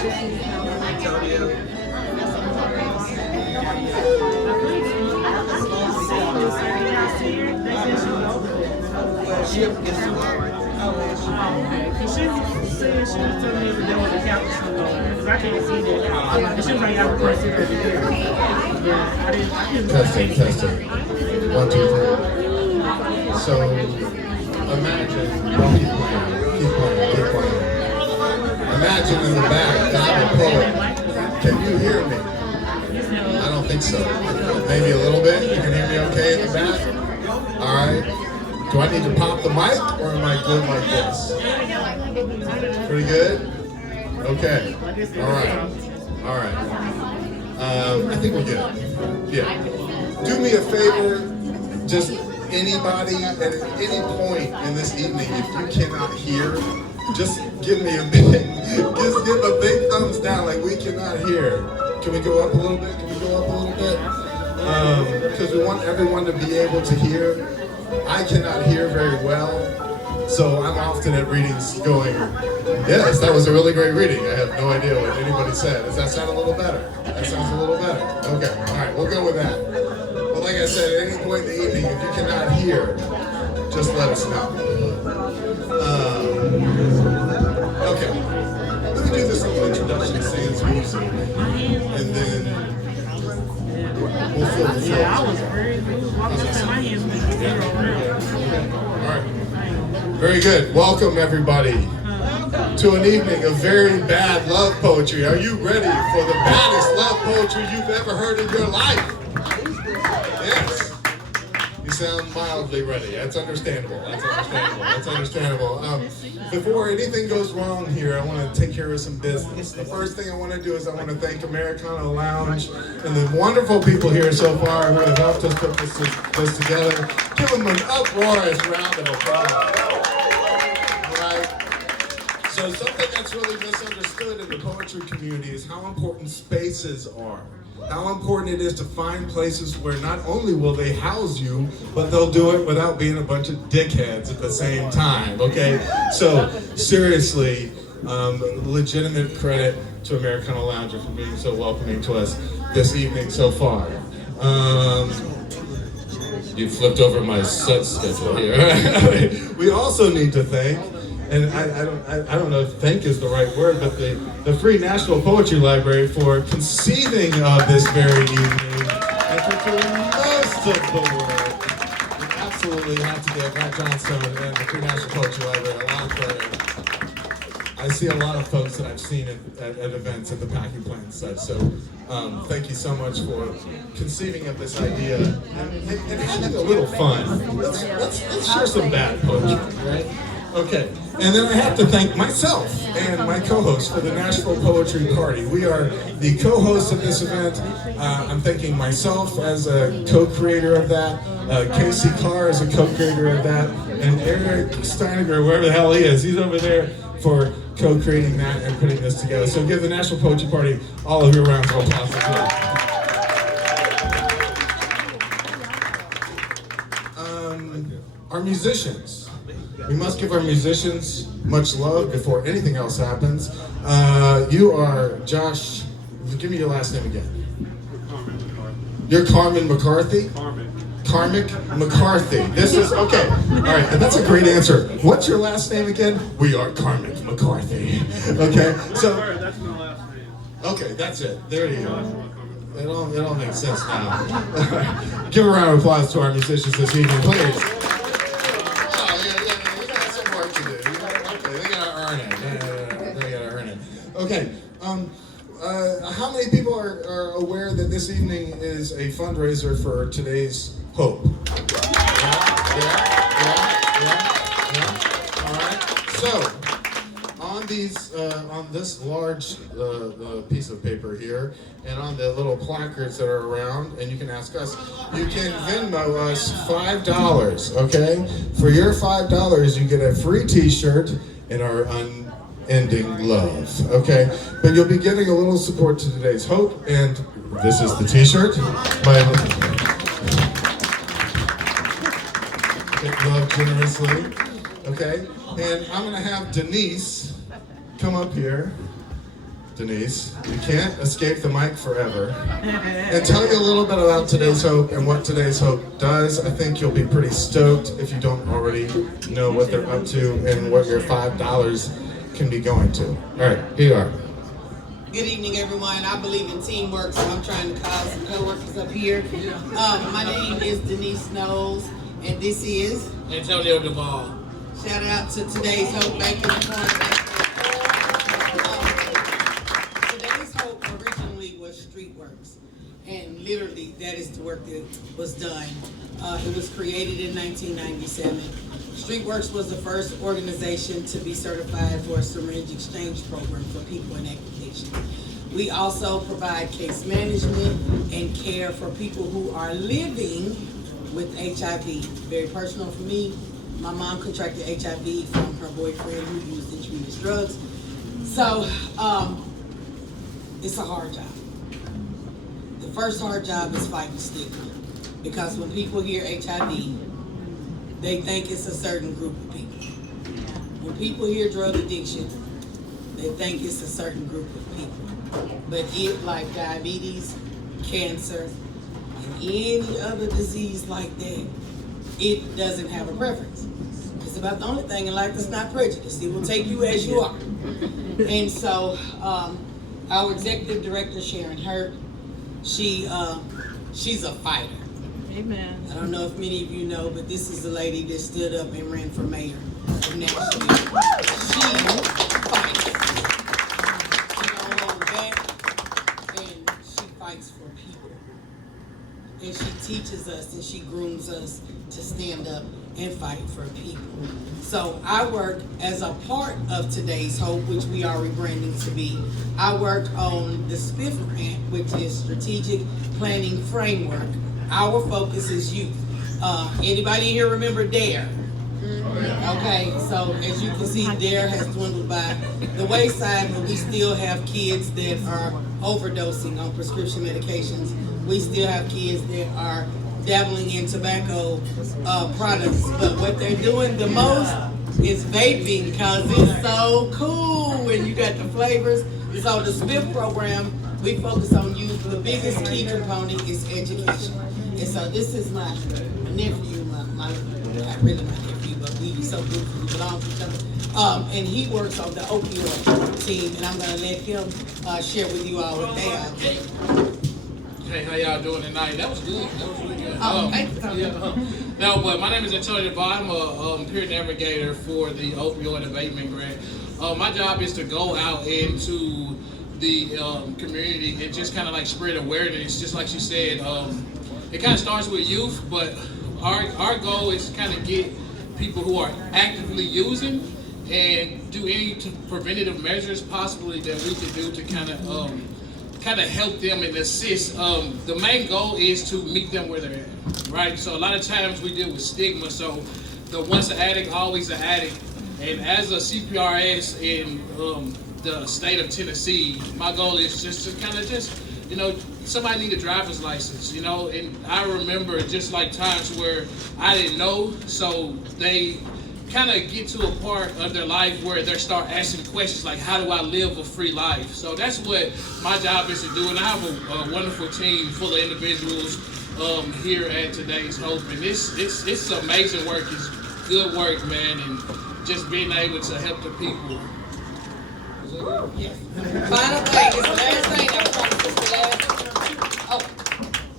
She gets too hard. She said she was telling me that there was a couch somewhere. Because I can't see that. And she was like, I have a person over here. Yeah, I didn't. Testing. 1, 2, 3. So imagine, don't keep playing. Imagine in the back, I'm a poet. Can you hear me? I don't think so. Maybe a little bit. You can hear me okay in the back? All right. Do I need to pop the mic or am I good like this? Pretty good? Okay. All right. I think we're good. Yeah. Do me a favor, just anybody at any point in this evening, if you cannot hear, just give me a big, just give a big thumbs down like we cannot hear. Can we go up a little bit? Because we want everyone to be able to hear. I cannot hear very well, so I'm often at readings going, yes, that was a really great reading. I have no idea what anybody said. Does that sound a little better? That sounds a little better. Okay, all right, we'll go with that. But like I said, at any point in the evening, if you cannot hear, just let us know. Okay, let me do this little introduction, sans music, and then we'll fill the floor. I was very good. My hands were zero. All right. Very good. Welcome, everybody, to an evening of very bad love poetry. Are you ready for the baddest love poetry you've ever heard in your life? Yes. You sound mildly ready. That's understandable. Before anything goes wrong here, I want to take care of some business. The first thing I want to do is I want to thank Americana Lounge and the wonderful people here so far who have helped us put this together. Give them an uproarious round of applause. All right. So something that's really misunderstood in the poetry community is how important spaces are. How important it is to find places where not only will they house you, but they'll do it without being a bunch of dickheads at the same time, okay? So, seriously, legitimate credit to Americana Lounge for being so welcoming to us this evening so far. You flipped over my set schedule here. We also need to thank, and I don't know if thank is the right word, but the Free National Poetry Library for conceiving of this very evening and for doing most of the work. We absolutely have to give Matt Johnstone and the Free National Poetry Library a lot of credit. I see a lot of folks that I've seen at events at the packing plant and such, so thank you so much for conceiving of this idea and having a little fun. Let's share some bad poetry, right? Okay, and then I have to thank myself and my co-host for the Nashville Poetry Party. We are the co-hosts of this event. I'm thanking myself as a co-creator of that, Casey Carr as a co-creator of that, and Eric Steiniger, wherever the hell he is, he's over there for co-creating that and putting this together. So give the National Poetry Party all of your rounds of applause as well. Our musicians. We must give our musicians much love before anything else happens. You are Josh, give me your last name again. You're Carmen McCarthy? Carmick McCarthy. This is, okay, all right, and that's a great answer. What's your last name again? We are Carmick McCarthy. Okay, so. That's my last name. Okay, that's it. There you go. It all makes sense now. Give a round of applause to our musicians this evening, please. Oh, yeah, we got some work to do. Okay, they gotta earn it. They gotta earn it. Okay, how many people are aware that this evening is a fundraiser for today's Hope? Yeah. All right. So, on this large piece of paper here, and on the little placards that are around, and you can ask us, you can Venmo us $5. Okay. For your $5, you get a free T-shirt and our unending love. Okay. But you'll be giving a little support to today's Hope, and this is the T-shirt. Love generously, okay? And I'm gonna have Denise come up here. Denise. You can't escape the mic forever. And tell you a little bit about Today's Hope and what Today's Hope does. I think you'll be pretty stoked if you don't already know what they're up to and what your $5 can be going to. All right, here you are. Good evening, everyone. I believe in teamwork, so I'm trying to call some co-workers up here. My name is Denise Knowles, and this is Antonio Duvall. Shout out to Today's Hope back in the corner. Today's Hope originally was Streetworks, and literally that is the work that was done. It was created in 1997. Streetworks was the first organization to be certified for a syringe exchange program for people in amputation. We also provide case management and care for people who are living with HIV. Very personal for me. My mom contracted HIV from her boyfriend who used intravenous drugs. So, it's a hard job. The first hard job is fighting stigma. Because when people hear HIV, they think it's a certain group of people. When people hear drug addiction, they think it's a certain group of people. But it, like diabetes, cancer, and any other disease like that, it doesn't have a preference. It's about the only thing in life that's not prejudice. It will take you as you are. And so, our executive director, Sharon Hurt, she's a fighter. Amen. I don't know if many of you know, but this is the lady that stood up and ran for mayor of Nashville. She fights. She don't hold back, and she fights for people. And she teaches us and she grooms us to stand up and fight for people. So I work as a part of Today's Hope, which we are rebranding to be. I work on the SPIF grant, which is Strategic Planning Framework. Our focus is youth. Anybody here remember DARE? Okay, so as you can see, DARE has dwindled by the wayside, but we still have kids that are overdosing on prescription medications. We still have kids that are dabbling in tobacco products, but what they're doing the most is vaping because it's so cool when you got the flavors. So the SPIF program, we focus on youth. The biggest key component is education. And so this is my nephew, not really my nephew, but we so good we belong to each other. And he works on the opioid team, and I'm gonna let him share with you all what they are. Hey, how y'all doing tonight? That was good. That was really good. Thank you. No, but my name is Antonio Duvall. I'm a peer navigator for the opioid abatement grant. My job is to go out into the community and just kind of like spread awareness. Just like she said, it kind of starts with youth, but our goal is to kind of get people who are actively using and do any preventative measures possibly that we can do to kind of help them and assist. The main goal is to meet them where they're at, right? So a lot of times we deal with stigma. So the once an addict, always an addict. And as a CPRS in the state of Tennessee, my goal is just to kind of somebody need a driver's license, and I remember just like times where I didn't know, so they kind of get to a part of their life where they start asking questions like, how do I live a free life? So that's what my job is to do, and I have a wonderful team full of individuals here at Today's Hope, and it's amazing work. It's good work, man, and just being able to help the people. Yes. Final thing, it's the last thing. I promise it's the last.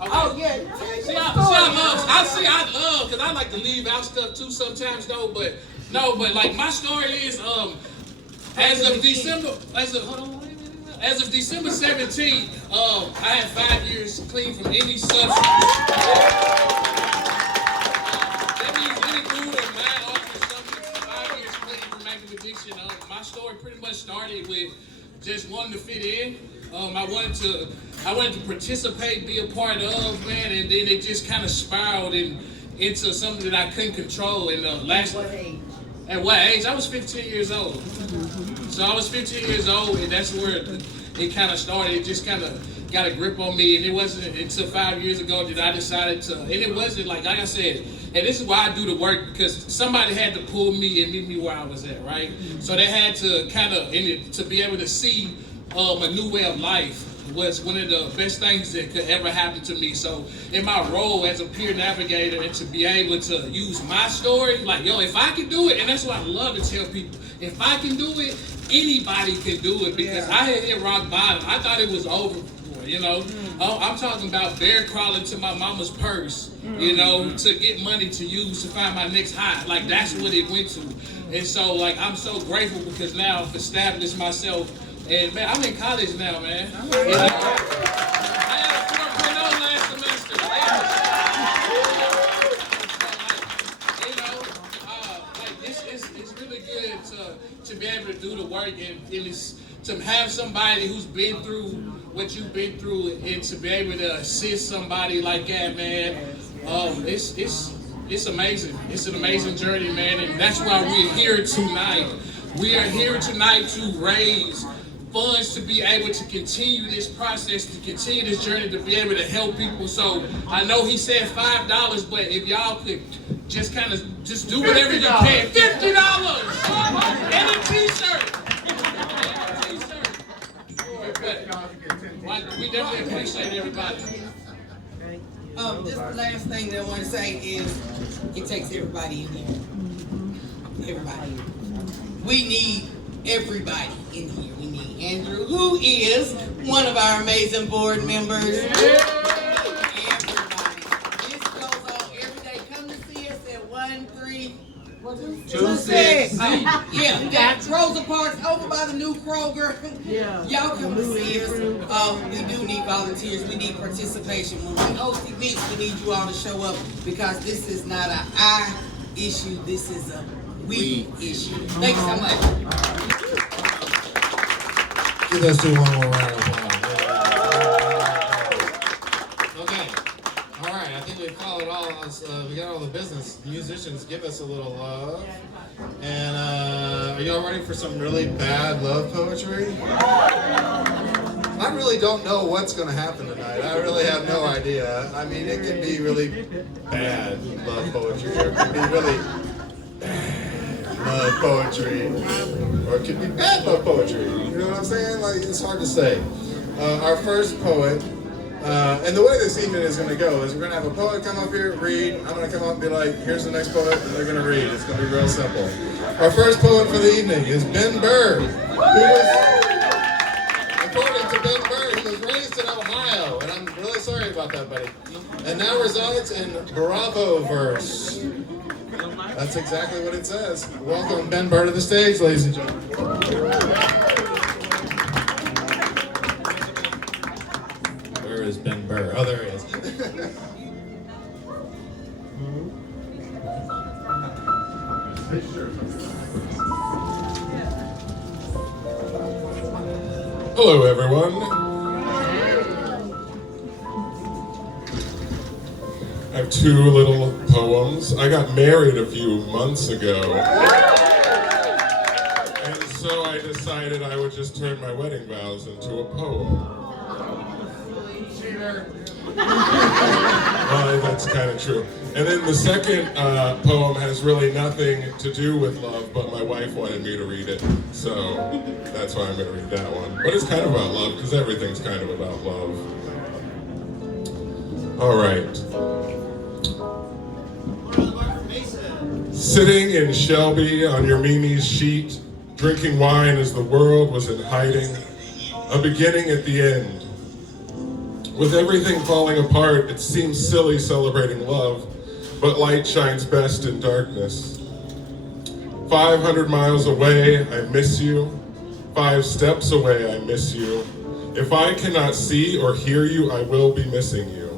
Oh yeah. I love, because I like to leave out stuff too sometimes though, but like my story is, as of December 17th, I had 5 years clean from any substance. That means any food or mind-altering substance, 5 years clean from active addiction. My story pretty much started with just wanting to fit in. I wanted to participate, be a part of, man, and then it just kind of spiraled into something that I couldn't control. And At what age? I was 15 years old. So I was 15 years old, and that's where it kind of started. It just kind of got a grip on me, and it wasn't until 5 years ago that I decided to, and it wasn't like I said, and this is why I do the work, because somebody had to pull me and meet me where I was at, right? So they had to kind of, to be able to see a new way of life was one of the best things that could ever happen to me. So in my role as a peer navigator, and to be able to use my story, like, yo, if I can do it, and that's what I love to tell people, if I can do it, anybody can do it, because I had hit rock bottom. I thought it was over before, you know. I'm talking about bear crawling to my mama's purse, you know, to get money to use to find my next high. Like, that's what it went to. And so, like, I'm so grateful because now I've established myself. And man, I'm in college now, man. I had a 4.0 last semester. It's really good to be able to do the work, and it's to have somebody who's been through what you've been through, and to be able to assist somebody like that, man. It's amazing. It's an amazing journey, man, and that's why we're here tonight. We are here tonight to raise funds to be able to continue this process, to continue this journey, to be able to help people. So I know he said $5, but if y'all could just kind of just do whatever you can. $50 and a t-shirt. We definitely appreciate everybody. Just the last thing that I want to say is it takes everybody in here. Everybody. We need everybody in here. We need Andrew, who is one of our amazing board members. Everybody. This goes on every day. Come to see us at 1326. Yeah, we got Rosa Parks over by the new Kroger. Yeah. Y'all come to see us. We do need volunteers. We need participation. When we host events, we need you all to show up, because this is not an I issue. This is a we issue. Thanks so much. Give us one more round of applause. Okay. All right. I think we followed all. We got all the business. Musicians, give us a little love. And are y'all ready for some really bad love poetry? I really don't know what's going to happen tonight. I really have no idea. I mean, it could be really bad love poetry, or it could be really love poetry, or it could be bad love poetry. You know what I'm saying? Like, it's hard to say. Our first poet, and the way this evening is going to go is we're going to have a poet come up here, read. I'm going to come up and be like, here's the next poet, and they're going to read. It's going to be real simple. Our first poet for the evening is Ben Burr, who was, according to Ben Burr, he was raised in Ohio, and I'm really sorry about that, buddy, and now resides in Bravo-verse. That's exactly what it says. Welcome Ben Burr to the stage, ladies and gentlemen. Where is Ben Burr? Oh, there he is. Hello, everyone. I have two little poems. I got married a few months ago, and so I decided I would just turn my wedding vows into a poem. Well, that's kind of true. And then the second poem has really nothing to do with love, but my wife wanted me to read it, so that's why I'm going to read that one. But it's kind of about love, because everything's kind of about love. All right. Sitting in Shelby on your Mimi's sheet, drinking wine as the world was in hiding, a beginning at the end. With everything falling apart, it seems silly celebrating love, but light shines best in darkness. 500 miles away, I miss you. 5 steps away, I miss you. If I cannot see or hear you, I will be missing you.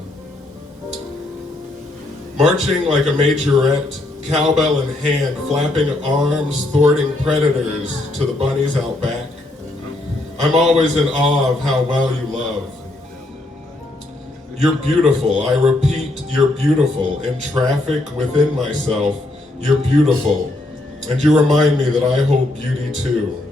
Marching like a majorette, cowbell in hand, flapping arms, thwarting predators to the bunnies out back. I'm always in awe of how well you love. You're beautiful, I repeat, you're beautiful. In traffic, within myself, you're beautiful. And you remind me that I hold beauty too.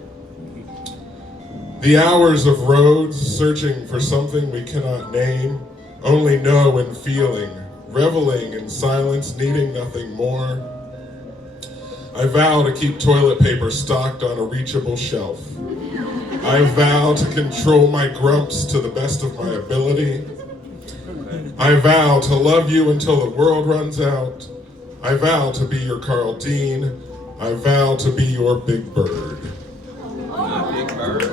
The hours of roads, searching for something we cannot name, only know in feeling, reveling in silence, needing nothing more. I vow to keep toilet paper stocked on a reachable shelf. I vow to control my grumps to the best of my ability. I vow to love you until the world runs out. I vow to be your Carl Dean. I vow to be your Big Bird. Big Bird.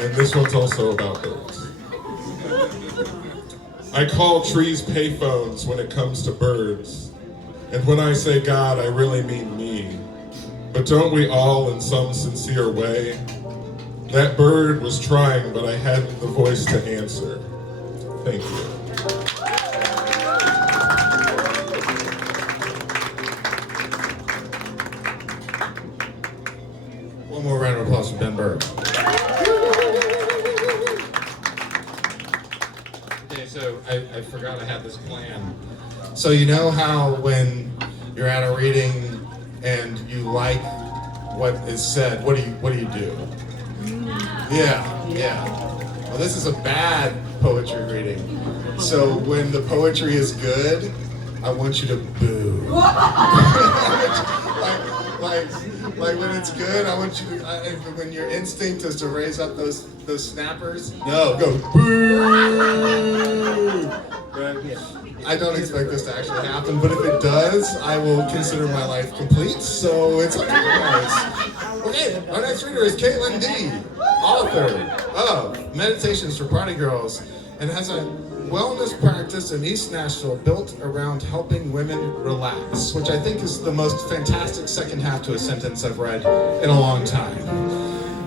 And this one's also about birds. I call trees payphones when it comes to birds. And when I say God, I really mean me. But don't we all, in some sincere way? That bird was trying, but I hadn't the voice to answer. Thank you. One more round of applause for Ben Berg. Okay, so I forgot I had this plan. So you know how when you're at a reading and you like what is said, what do you do? Yeah. Well, this is a bad poetry reading. So when the poetry is good, I want you to boo. like when it's good, I want you to. When your instinct is to raise up those snappers, no, go boo. Right? I don't expect this to actually happen, but if it does, I will consider my life complete. So it's up to you guys. Okay, our next reader is Caitlin D, author of Meditations for Party Girls, and has a wellness practice in East Nashville built around helping women relax, which I think is the most fantastic second half to a sentence I've read in a long time.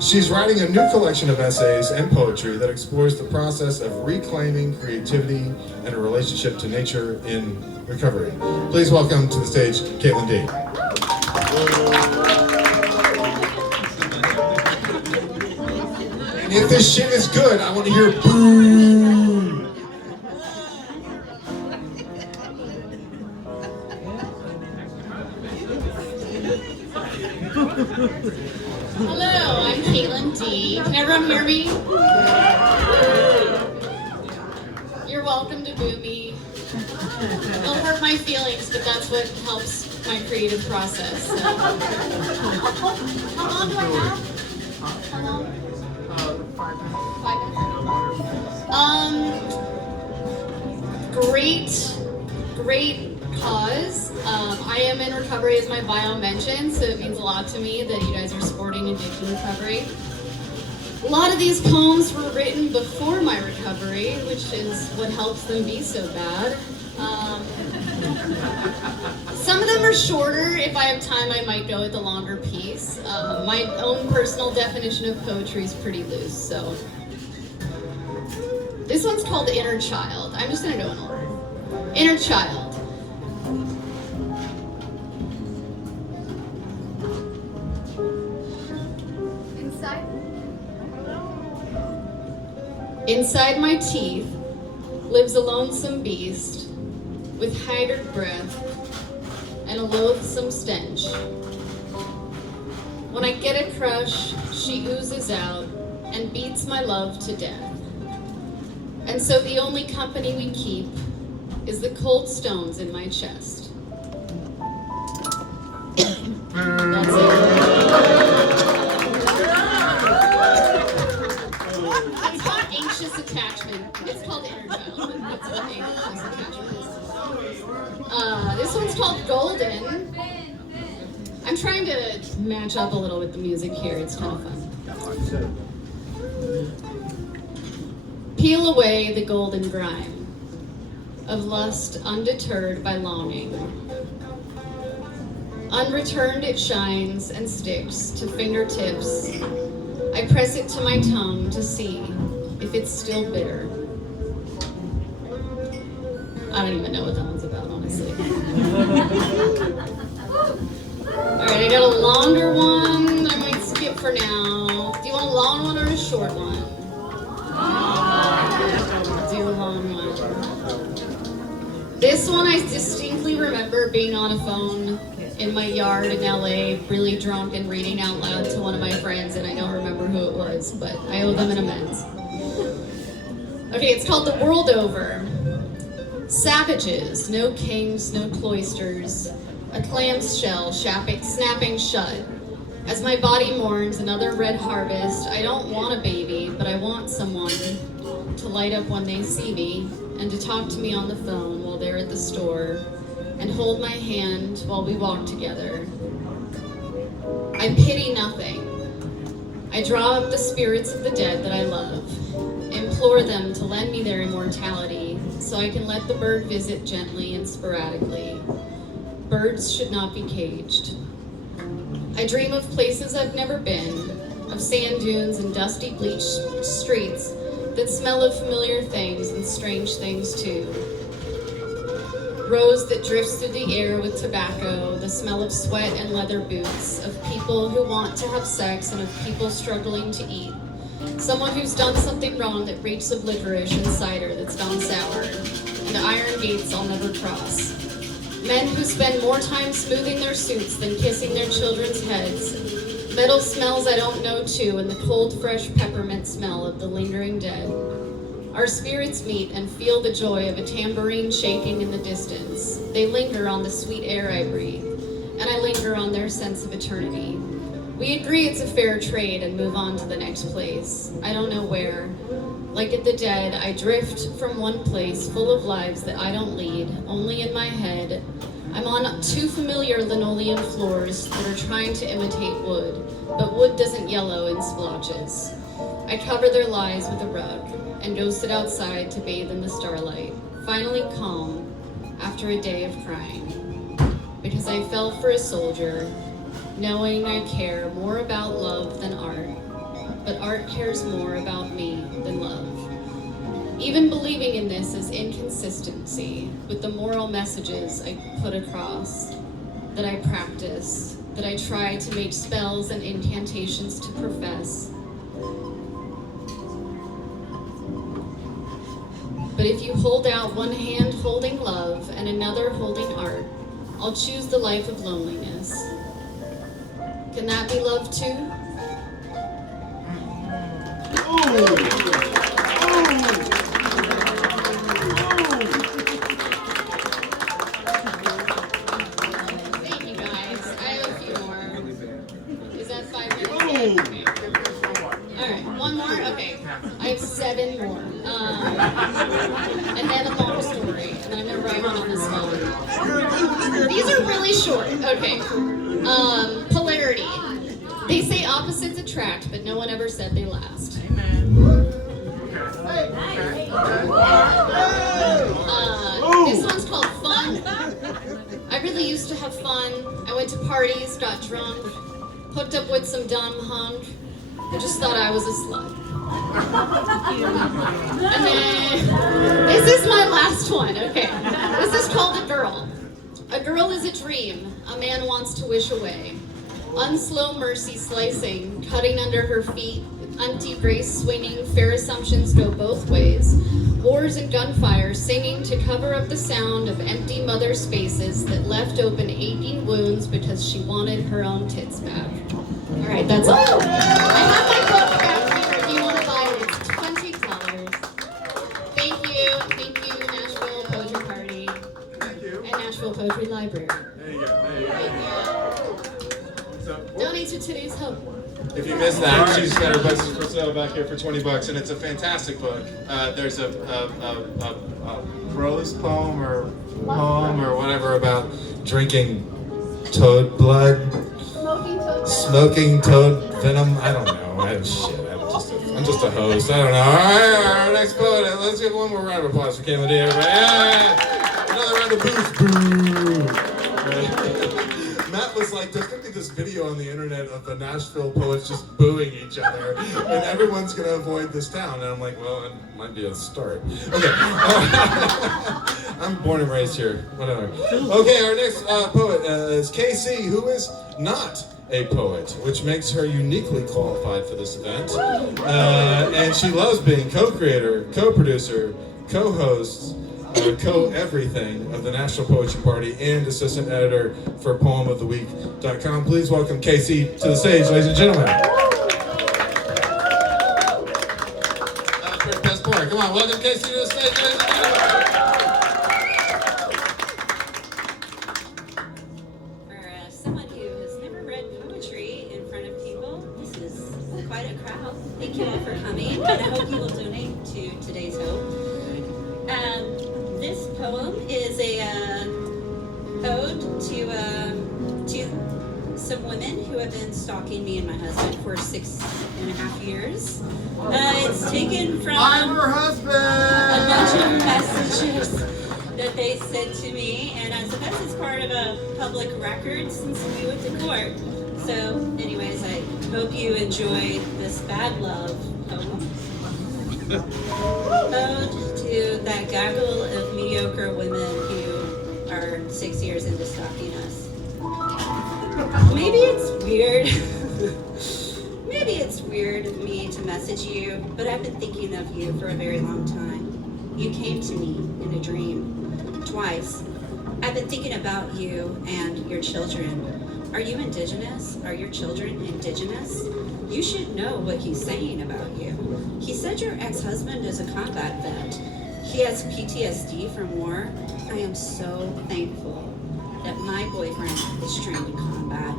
She's writing a new collection of essays and poetry that explores the process of reclaiming creativity and a relationship to nature in recovery. Please welcome to the stage, Caitlin D. And if this shit is good, I want to hear boo. Hello, I'm Caitlin D. Can everyone hear me? You're welcome to boo me. It'll hurt my feelings, but that's what helps my creative process. So. How long do I have? How long? 5 minutes. Great cause. I am in recovery, as my bio mentioned, so it means a lot to me that you guys are supporting addiction recovery. A lot of these poems were written before my recovery, which is what helps them be so bad. Some of them are shorter. If I have time, I might go with a longer piece. My own personal definition of poetry is pretty loose, so. This one's called Inner Child. I'm just gonna go in order. Inner Child. Inside my teeth lives a lonesome beast with haggard breath and a loathsome stench. When I get a crush, she oozes out and beats my love to death. And so the only company we keep is the cold stones in my chest. That's it. It's called anxious attachment. It's called inner child, but that's what anxious attachment is. This one's called Golden. I'm trying to match up a little with the music here. It's kind of fun. Peel away the golden grime of lust undeterred by longing. Unreturned it shines and sticks to fingertips. I press it to my tongue to see if it's still bitter. I don't even know what that one's about, honestly. Alright, I got a longer one that I might skip for now. Do you want a long one or a short one? Do a long one. This one I distinctly remember being on a phone in my yard in LA, really drunk and reading out loud to one of my friends, and I don't remember who it was, but I owe them an amends. Okay, it's called The World Over. Savages, no kings, no cloisters, a clamshell snapping shut. As my body mourns another red harvest, I don't want a baby, but I want someone to light up when they see me and to talk to me on the phone while they're at the store and hold my hand while we walk together. I pity nothing. I draw up the spirits of the dead that I love, implore them to lend me their immortality so I can let the bird visit gently and sporadically. Birds should not be caged. I dream of places I've never been, of sand dunes and dusty bleached streets that smell of familiar things and strange things too. Rose that drifts through the air with tobacco, the smell of sweat and leather boots, of people who want to have sex and of people struggling to eat. Someone who's done something wrong that reeks of licorice and cider that's gone sour, and iron gates I'll never cross. Men who spend more time smoothing their suits than kissing their children's heads. Metal smells I don't know too, and the cold, fresh peppermint smell of the lingering dead. Our spirits meet and feel the joy of a tambourine shaking in the distance. They linger on the sweet air I breathe, and I linger on their sense of eternity. We agree it's a fair trade and move on to the next place. I don't know where. Like at the dead, I drift from one place full of lives that I don't lead, only in my head. I'm on two familiar linoleum floors that are trying to imitate wood, but wood doesn't yellow in splotches. I cover their lies with a rug and go sit outside to bathe in the starlight, finally calm after a day of crying. Because I fell for a soldier, knowing I care more about love than art, but art cares more about me than love. Even believing in this is inconsistency with the moral messages I put across, that I practice, that I try to make spells and incantations to profess. But if you hold out one hand holding love and another holding art, I'll choose the life of loneliness. Can that be love too? Thank you guys. I have a few more. Is that 5 minutes? Okay. All right, one more? Okay. I have 7 more. And then a long story. And then I'm going to write one on this phone. These are really short. Okay. Polarity. They say opposites attract, but no one ever said they last. This one's called fun. I really used to have fun. I went to parties, got drunk, hooked up with some dumb hunk. I just thought I was a slut. And then, this is my last one, okay. This is called a girl. A girl is a dream a man wants to wish away. Unslow mercy slicing, cutting under her feet, empty grace swinging, fair assumptions go both ways. Wars and gunfire singing to cover up the sound of empty mother spaces that left open aching wounds because she wanted her own tits back. All right, that's all. I have my book back here if you want to buy it. It's $20. Thank you, Nashville Poetry Party. Thank you. And Nashville Poetry Library. There you go. There you go. Thank you. So, Donate to today's hub. if you missed that, she's got her books for sale back here for $20, and it's a fantastic book. There's a prose poem or whatever about drinking toad blood, smoking toad venom. I don't know. I'm just a host. I don't know. All right, our next poet. Let's give one more round of applause for Kayla D. Everybody. Yeah. Another round of boos. Boo. Matt was like, there's going to be this video on the internet of the Nashville poets just booing each other, and everyone's going to avoid this town. And I'm like, well, it might be a start. Okay. I'm born and raised here. Whatever. Okay, our next poet is KC, who is not a poet, which makes her uniquely qualified for this event. And she loves being co-creator, co-producer, co-host, co-everything of the National Poetry Party and assistant editor for poemoftheweek.com. Please welcome Casey to the stage, ladies and gentlemen. That was pretty best part. Come on, welcome Casey to the stage, ladies and gentlemen. Thank you all for coming, and I hope you will donate to today's hope. This poem is a ode to some women who have been stalking me and my husband for 6.5 years. It's taken from I'm her husband. a bunch of messages that they sent to me, and I suppose it's part of a public record since we went to court. So, anyways, I hope you enjoy this bad love poem. Ode to that gaggle of mediocre women who are 6 years into stalking us. Maybe it's weird. Maybe it's weird of me to message you, but I've been thinking of you for a very long time. You came to me in a dream, twice. I've been thinking about you and your children. Are you indigenous? Are your children indigenous? You should know what he's saying about you. He said your ex-husband is a combat vet. He has PTSD from war. I am so thankful that my boyfriend is trained in combat.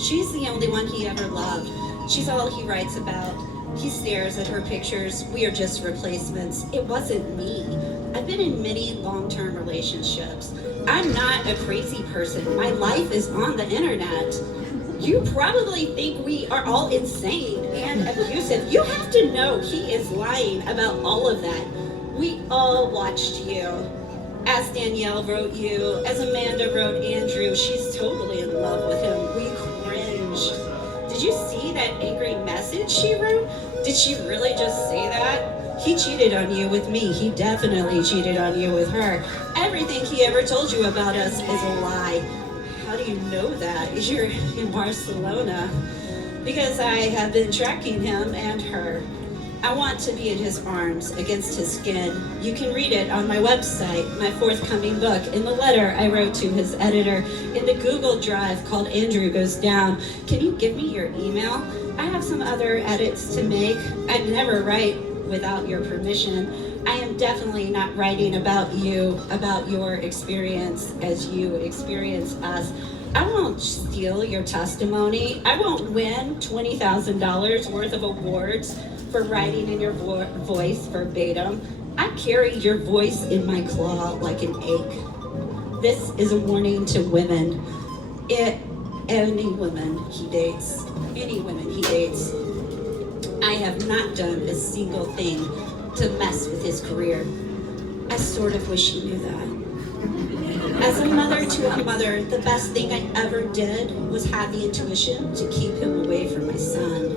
She's the only one he ever loved. She's all he writes about. He stares at her pictures. We are just replacements. It wasn't me. I've been in many long-term relationships. I'm not a crazy person. My life is on the internet. You probably think we are all insane and abusive. You have to know he is lying about all of that. We all watched you. As Danielle wrote you, as Amanda wrote Andrew, she's totally in love with him. We cringed. Did you see that angry message she wrote? Did she really just say that? He cheated on you with me. He definitely cheated on you with her. Everything he ever told you about us is a lie. How do you know that? You're in Barcelona. Because I have been tracking him and her. I want to be in his arms, against his skin. You can read it on my website, my forthcoming book, in the letter I wrote to his editor, in the Google Drive called Andrew Goes Down. Can you give me your email? I have some other edits to make. I'd never write without your permission. I am definitely not writing about you, about your experience as you experience us. I won't steal your testimony. I won't win $20,000 worth of awards for writing in your voice verbatim. I carry your voice in my claw like an ache. This is a warning to women. Any women he dates, I have not done a single thing to mess with his career. I sort of wish you knew that. As a mother to a mother, the best thing I ever did was have the intuition to keep him away from my son.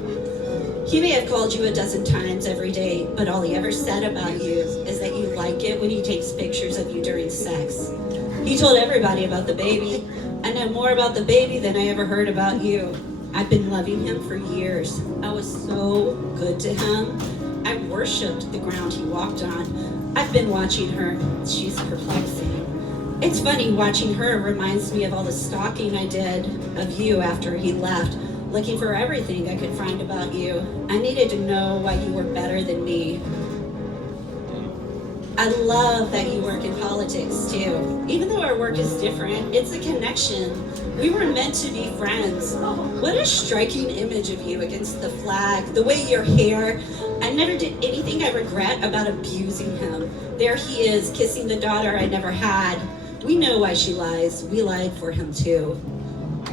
He may have called you a dozen times every day, but all he ever said about you is that you like it when he takes pictures of you during sex. He told everybody about the baby. I know more about the baby than I ever heard about you. I've been loving him for years. I was so good to him. I worshipped the ground he walked on. I've been watching her. She's perplexing. It's funny, watching her reminds me of all the stalking I did of you after he left, looking for everything I could find about you. I needed to know why you were better than me. I love that you work in politics too. Even though our work is different, it's a connection. We were meant to be friends. What a striking image of you against the flag, the way your hair. I never did anything I regret about abusing him. There he is, kissing the daughter I never had. We know why she lies. We lied for him too.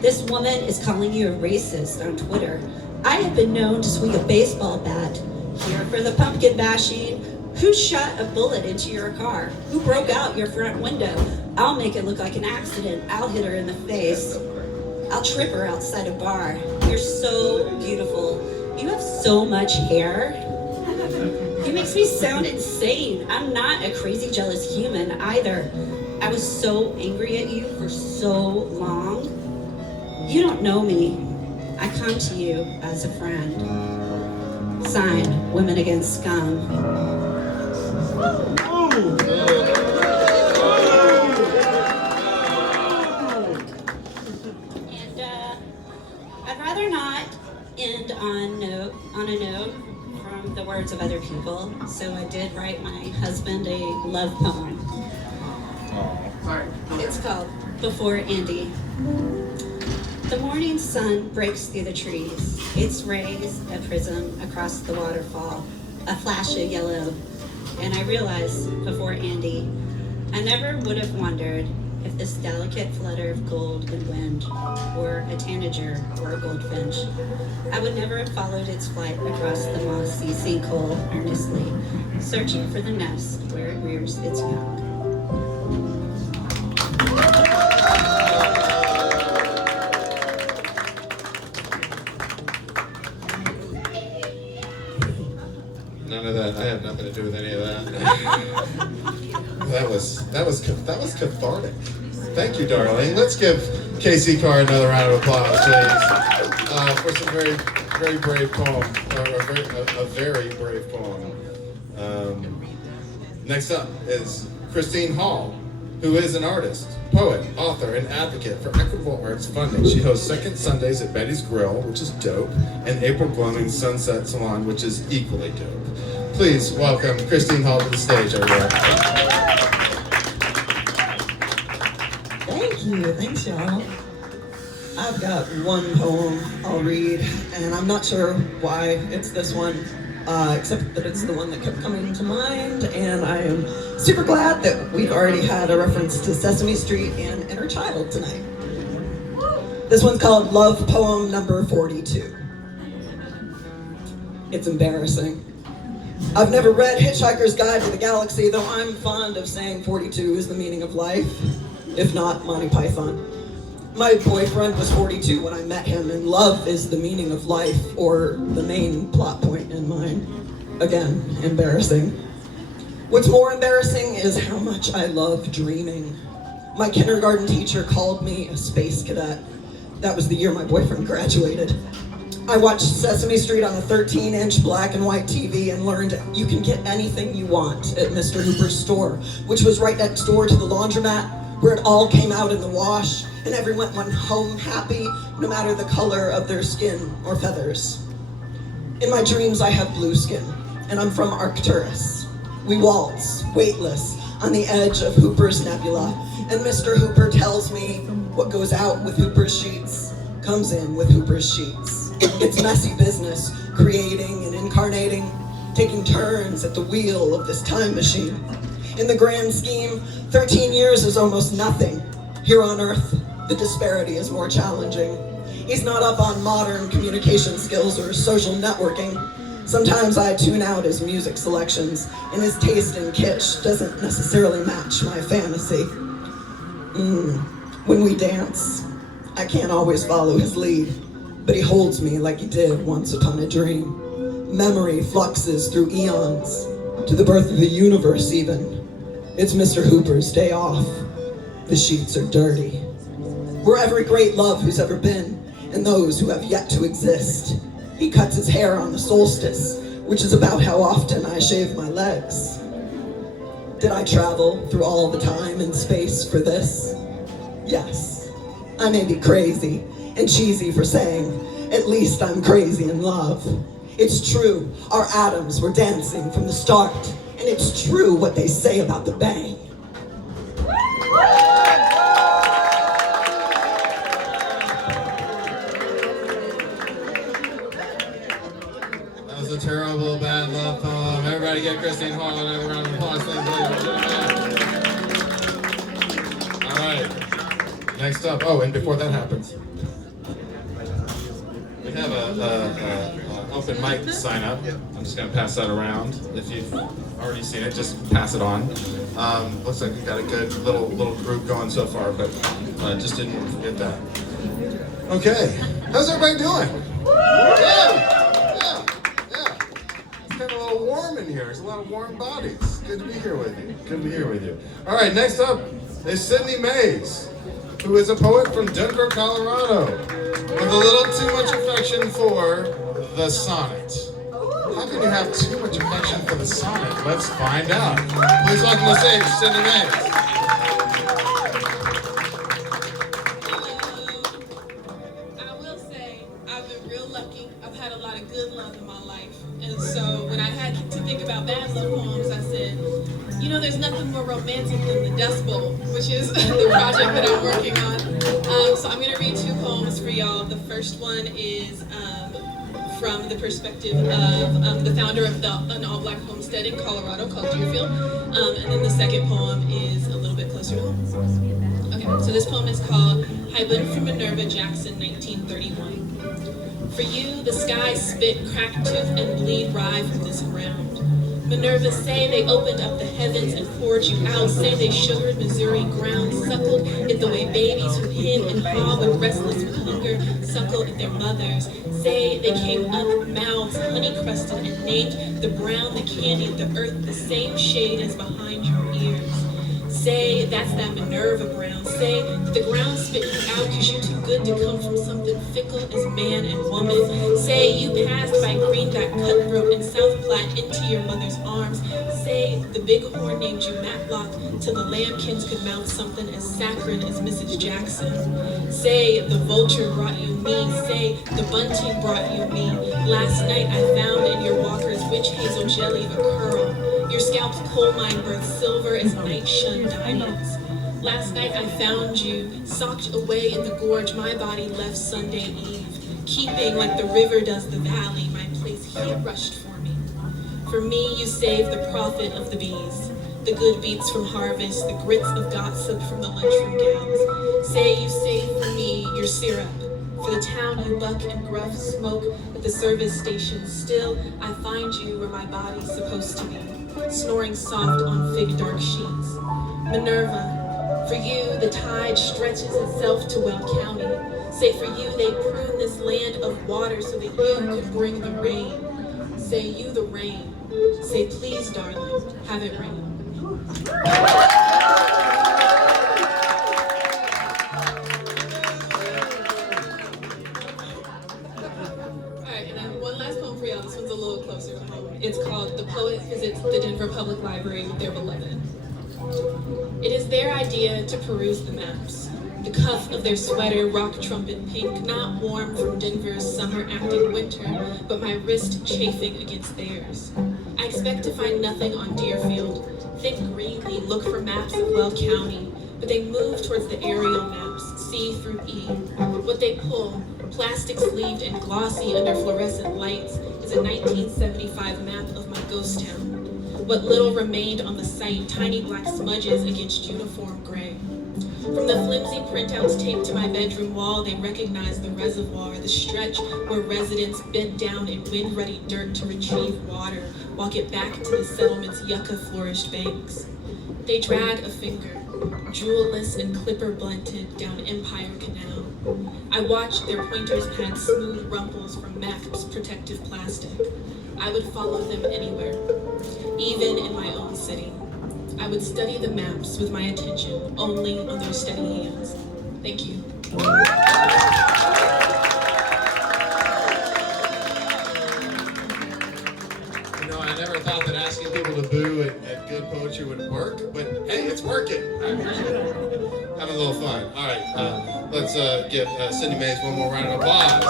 This woman is calling you a racist on Twitter. I have been known to swing a baseball bat. Here for the pumpkin bashing. Who shot a bullet into your car? Who broke out your front window? I'll make it look like an accident. I'll hit her in the face. I'll trip her outside a bar. You're so beautiful. You have so much hair. He makes me sound insane. I'm not a crazy, jealous human either. I was so angry at you for so long. You don't know me. I come to you as a friend. Signed, Women Against Scum. And I'd rather not end on a note from the words of other people, so I did write my husband a love poem. It's called Before Andy. The morning sun breaks through the trees, its rays a prism across the waterfall, a flash of yellow, and I realize, before Andy, I never would have wondered if this delicate flutter of gold and wind were a tanager or a goldfinch. I would never have followed its flight across the mossy sinkhole earnestly, searching for the nest where it rears its young. None of that. I had nothing to do with any of that. that was cathartic. Thank you, darling. Let's give Casey Carr another round of applause, please, for some very brave poem, a very brave poem. Next up is Christine Hall, who is an artist, poet, author, and advocate for equitable arts funding. She hosts Second Sundays at Betty's Grill, which is dope, and April Gloaming Sunset Salon, which is equally dope. Please welcome Christine Hall to the stage, everyone. Thank you. Thanks, y'all. I've got one poem I'll read, and I'm not sure why it's this one, except that it's the one that kept coming to mind, and I am super glad that we've already had a reference to Sesame Street and Inner Child tonight. This one's called Love Poem Number 42. It's embarrassing. I've never read Hitchhiker's Guide to the Galaxy, though I'm fond of saying 42 is the meaning of life, if not Monty Python. My boyfriend was 42 when I met him, and love is the meaning of life, or the main plot point in mine. Again, embarrassing. What's more embarrassing is how much I love dreaming. My kindergarten teacher called me a space cadet. That was the year my boyfriend graduated. I watched Sesame Street on a 13-inch black and white TV and learned you can get anything you want at Mr. Hooper's store, which was right next door to the laundromat, where it all came out in the wash, and everyone went home happy, no matter the color of their skin or feathers. In my dreams, I have blue skin, and I'm from Arcturus. We waltz, weightless, on the edge of Hooper's Nebula, and Mr. Hooper tells me what goes out with Hooper's sheets comes in with Hooper's sheets. It's messy business, creating and incarnating, taking turns at the wheel of this time machine. In the grand scheme, 13 years is almost nothing. Here on Earth, the disparity is more challenging. He's not up on modern communication skills or social networking. Sometimes I tune out his music selections, and his taste in kitsch doesn't necessarily match my fantasy. When we dance, I can't always follow his lead, but he holds me like he did once upon a dream. Memory fluxes through eons, to the birth of the universe even. It's Mr. Hooper's day off. The sheets are dirty. We're every great love who's ever been, and those who have yet to exist. He cuts his hair on the solstice, which is about how often I shave my legs. Did I travel through all the time and space for this? Yes. I may be crazy and cheesy for saying, at least I'm crazy in love. It's true, our atoms were dancing from the start, and it's true what they say about the bang. That was a terrible, bad love poem. Everybody give Christine Hall another round of applause. Thank you. All right. Next up. Oh, and before that happens, we have a open mic sign up. I'm just going to pass that around. If you've already seen it, just pass it on. Looks like we've got a good little group going so far, but just didn't forget that. Okay. How's everybody doing? Yeah. It's kind of a little warm in here. There's a lot of warm bodies. Good to be here with you. All right, next up is Sydney Mays, who is a poet from Denver, Colorado, with a little too much affection for the sonnet. How can you have too much affection for the sonnet? Let's find out. Please welcome to the stage, Sydney Mays. I will say I've been real lucky. I've had a lot of good love in my life. And so when I had to think about bad love poems, I said, you know, there's nothing more romantic than the Dust Bowl, which is the project that I'm working on. So I'm gonna read 2 poems for y'all. The first one is from the perspective of the founder of an all-black homestead in Colorado called Deerfield. And then the second poem is a little bit closer to home. Okay, so this poem is called Highland from Minerva Jackson, 1931. For you, the skies spit cracked tooth and bleed rye from this ground. Minerva say they opened up the heavens and poured you out. Say they sugared Missouri ground, suckled it the way babies who hin and haw when restless with hunger suckle at their mothers. Say they came up mouths honey-crusted and named the brown, the candy, the earth, the same shade as behind your ears. Say that's that Minerva brown. Say the ground spit you out because you're too good to come from something fickle as man and woman. Say you passed by greenback cutthroat in South Platte into your mother's arms. Say the bighorn named you Matlock till the lambkins could mouth something as saccharine as Mrs. Jackson. Say the vulture brought you me. Say the bunting brought you me. Last night I found in your walker's witch hazel jelly a curl. Your scalp's coal mine birth silver as night-shunned diamonds. Last night I found you, socked away in the gorge my body left Sunday Eve, keeping like the river does the valley, my place heat rushed for me. For me you saved the profit of the bees, the good beets from harvest, the grits of gossip from the lunchroom gals. Say you saved for me your syrup, for the town you buck and gruff smoke at the service station. Still I find you where my body's supposed to be, snoring soft on fig dark sheets. Minerva, for you the tide stretches itself to Well County. Say for you they prune this land of water so that you could bring the rain. Say you the rain. Say please darling, have it rain. Alright, and I have one last poem for y'all. This one's a little closer to home. It's called The Poet Visits the Denver Public Library with Their Beloved. It is their idea to peruse the maps. The cuff of their sweater, rock trumpet pink, not warm from Denver's summer acting winter, but my wrist chafing against theirs. I expect to find nothing on Deerfield. Think greenly, look for maps of Well County, but they move towards the aerial maps, C through E. What they pull, plastic sleeved and glossy under fluorescent lights, is a 1975 map of my ghost town. What little remained on the site, tiny black smudges against uniform gray. From the flimsy printouts taped to my bedroom wall, they recognize the reservoir, the stretch where residents bent down in wind-ruddy dirt to retrieve water, walk it back to the settlement's yucca-flourished banks. They drag a finger, jewelless and clipper-blunted, down Empire Canal. I watch their pointers pad smooth rumples from Mac's protective plastic. I would follow them anywhere, even in my own city. I would study the maps with my attention only on their steady hands. Thank you. You know, I never thought that asking people to boo at good poetry would work, but hey, it's working. I appreciate it. Having a little fun. All right, let's give Sydney Mays one more round of applause.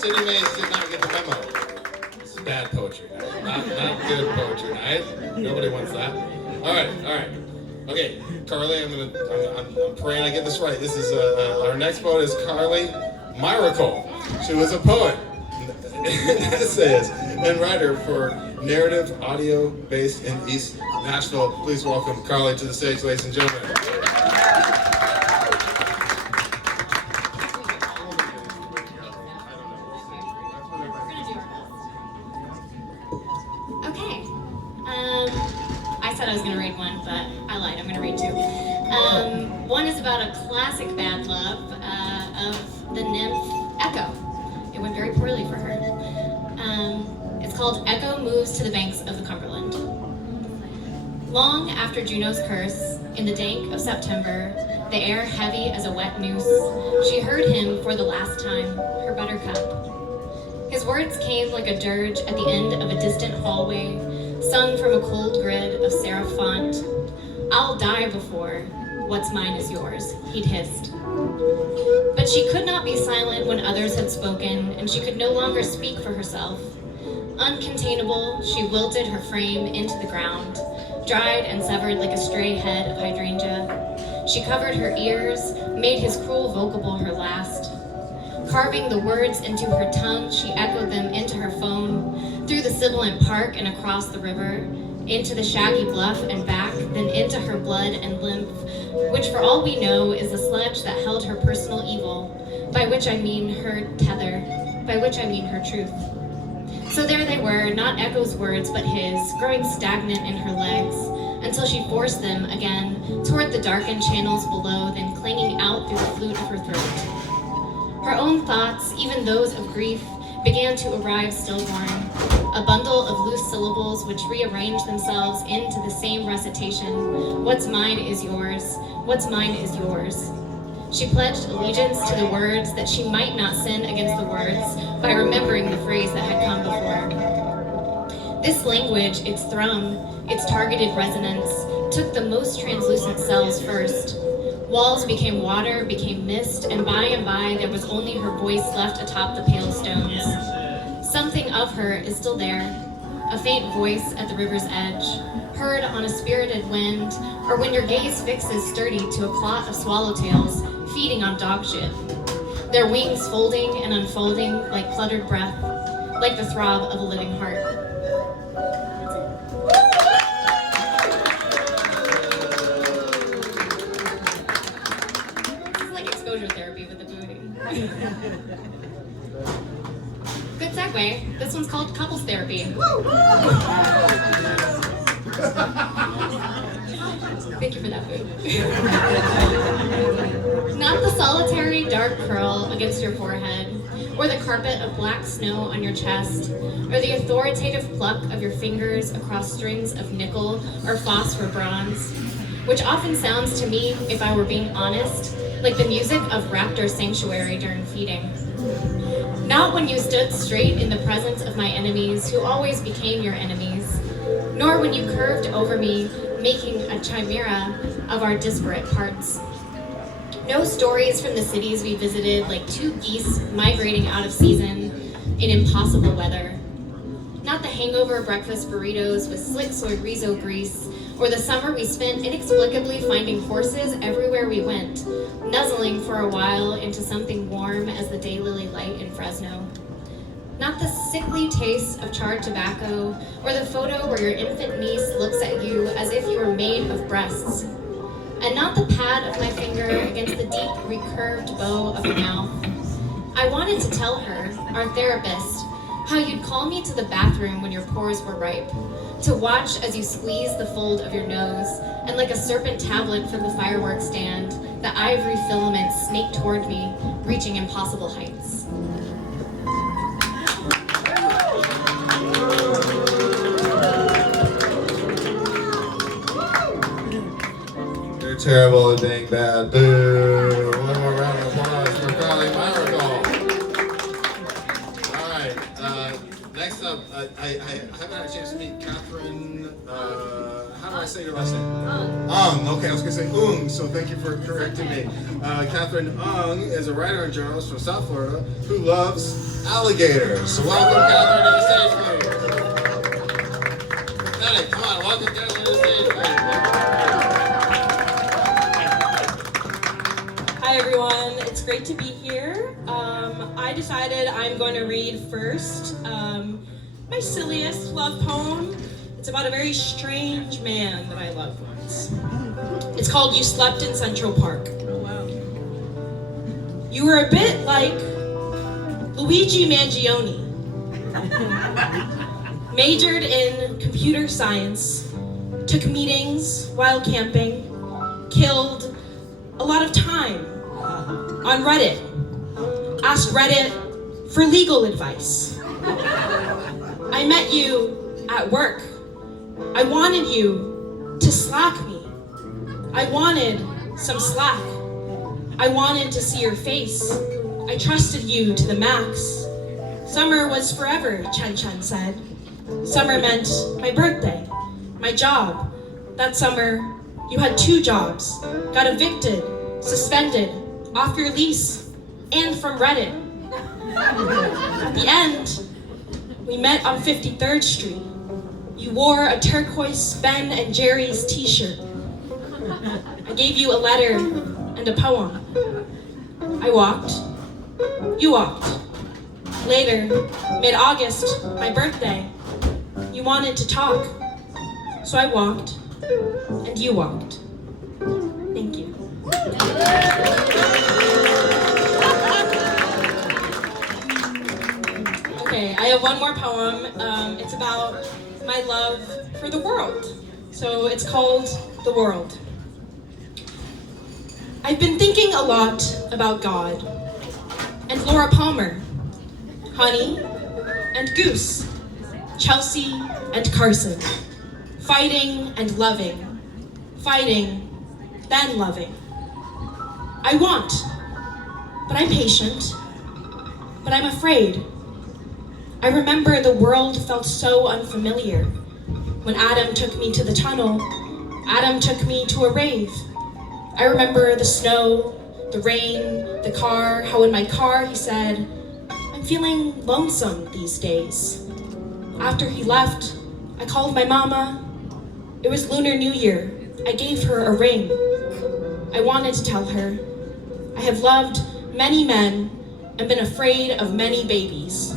Sydney Mays did not get the memo. This is bad poetry night, not good poetry night. Nobody wants that. All right. Okay, Carly, I'm praying I get this right. This is our next poet is Carly Miracle. She was a poet, essayist, and writer for narrative audio based in East Nashville. Please welcome Carly to the stage, ladies and gentlemen. I said I was going to read one, but I lied. I'm going to read 2. One is about a classic bad love of the nymph Echo. It went very poorly for her. It's called Echo Moves to the Banks of the Cumberland. Long after Juno's curse, in the dank of September, the air heavy as a wet noose, she heard him for the last time, her buttercup. His words came like a dirge at the end of a distant hallway, sung from a cold grid of serif font. I'll die before what's mine is yours, he'd hissed. But she could not be silent when others had spoken, and she could no longer speak for herself. Uncontainable, she wilted her frame into the ground, dried and severed like a stray head of hydrangea. She covered her ears, made his cruel vocable her last. Carving the words into her tongue, she echoed them into her phone, through the sibilant park and across the river, into the shaggy bluff and back, then into her blood and lymph, which for all we know is the sledge that held her personal evil, by which I mean her tether, by which I mean her truth. So there they were, not Echo's words but his, growing stagnant in her legs, until she forced them again toward the darkened channels below, then clanging out through the flute of her throat. Her own thoughts, even those of grief, began to arrive stillborn, a bundle of loose syllables which rearranged themselves into the same recitation. What's mine is yours, what's mine is yours. She pledged allegiance to the words that she might not sin against the words by remembering the phrase that had come before. This language, its thrum, its targeted resonance, took the most translucent cells first. Walls became water, became mist, and by there was only her voice left atop the pale stones. Something of her is still there, a faint voice at the river's edge, heard on a spirited wind, or when your gaze fixes sturdy to a clot of swallowtails feeding on dog shit, their wings folding and unfolding like cluttered breath, like the throb of a living heart. This is like exposure therapy with the booty. Good segue. This one's called couples therapy. Thank you for that, boo. Not the solitary dark curl against your forehead, or the carpet of black snow on your chest, or the authoritative pluck of your fingers across strings of nickel or phosphor bronze, which often sounds to me, if I were being honest, like the music of raptor sanctuary during feeding. Not when you stood straight in the presence of my enemies, who always became your enemies, nor when you curved over me, making a chimera of our disparate parts. No stories from the cities we visited like two geese migrating out of season in impossible weather. Not the hangover breakfast burritos with slick soy rizo grease, or the summer we spent inexplicably finding horses everywhere we went, nuzzling for a while into something warm as the daylily light in Fresno. Not the sickly taste of charred tobacco, or the photo where your infant niece looks at you as if you were made of breasts. And not the pad of my finger against the deep, recurved bow of her mouth. I wanted to tell her, our therapist, how you'd call me to the bathroom when your pores were ripe, to watch as you squeeze the fold of your nose, and like a serpent tablet from the fireworks stand, the ivory filaments snake toward me, reaching impossible heights. You're terrible and dang bad. Boo! One more round of applause for Carly Miracle. All right. Next up, I haven't had a chance to meet Catherine. How do I say your last name? Okay, I was gonna say so thank you for correcting me. Catherine is a writer and journalist from South Florida who loves alligators. So welcome, Catherine, to the stage, please. Daddy, come on, welcome Catherine to the stage, please. Hi everyone, it's great to be here. I decided I'm going to read first my silliest love poem. It's about a very strange man that I loved once. It's called You Slept in Central Park. You were a bit like Luigi Mangione. Majored in computer science, took meetings while camping, killed a lot of time on Reddit, asked Reddit for legal advice. I met you at work. I wanted you to slack me. I wanted some slack. I wanted to see your face. I trusted you to the max. Summer was forever, Chen Chen said. Summer meant my birthday, my job. That summer, you had 2 jobs, got evicted, suspended, off your lease, and from Reddit. At the end, we met on 53rd Street. You wore a turquoise Ben and Jerry's t-shirt. I I gave you a letter and a poem. I walked. You walked. Later, mid-August, my birthday, you wanted to talk. So I walked, and you walked. Thank you. Okay, I have one more poem. It's about my love for the world. So it's called The World. I've been thinking a lot about God and Laura Palmer, Honey and Goose, Chelsea and Carson, fighting and loving, fighting, then loving. I want, but I'm patient, but I'm afraid. I remember the world felt so unfamiliar. When Adam took me to the tunnel, Adam took me to a rave. I remember the snow, the rain, the car, how in my car he said, I'm feeling lonesome these days. After he left, I called my mama. It was Lunar New Year. I gave her a ring. I wanted to tell her, I have loved many men and been afraid of many babies.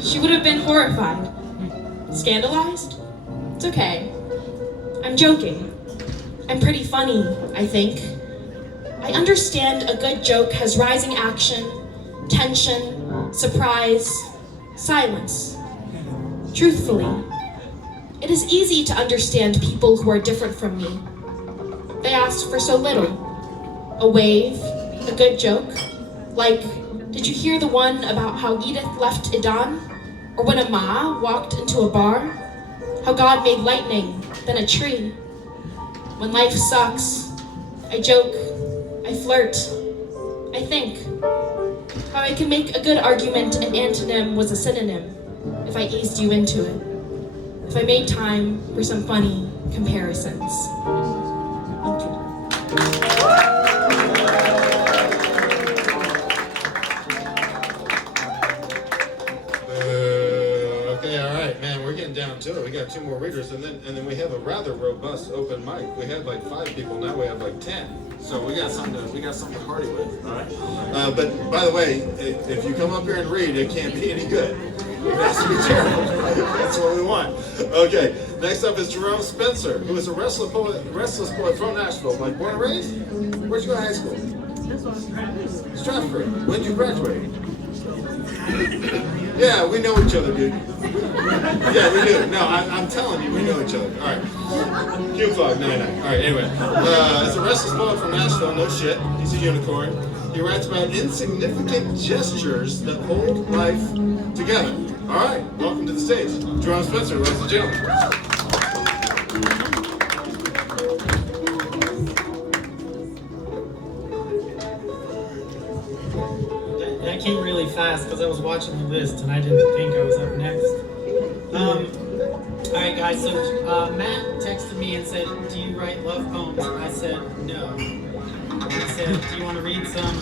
She would have been horrified. Scandalized? It's okay. I'm joking. I'm pretty funny, I think. I understand a good joke has rising action, tension, surprise, silence. Truthfully, it is easy to understand people who are different from me. They ask for so little. A wave, a good joke, like, did you hear the one about how Edith left Idan? Or when a ma walked into a bar? How God made lightning, then a tree. When life sucks, I joke, I flirt, I think. How I can make a good argument an antonym was a synonym, if I eased you into it. If I made time for some funny comparisons. Thank you. Okay, all right, man, we're getting down to it. We got 2 more readers, and then we have a rather robust open mic. We had like 5 people, now we have like 10. So we got something to party with, all right? But by the way, if you come up here and read, it can't be any good. It has to be terrible. That's what we want. Okay, next up is Jerome Spencer, who is a restless poet from Nashville. Like, born and raised? Where'd you go to high school? Stratford. When did you graduate? Yeah, we know each other, dude. Yeah, we do. No, I'm telling you, we know each other. All right. Q Clog 99. All right, anyway. It's a restless poet from Nashville. No shit. He's a unicorn. He writes about insignificant gestures that hold life together. All right, welcome to the stage, Jerome Spencer, ladies and gentlemen. That came really fast because I was watching the list and I didn't think I was up next. All right, guys. So Matt texted me and said, "Do you write love poems?" And I said, "No." He said, "Do you want to read some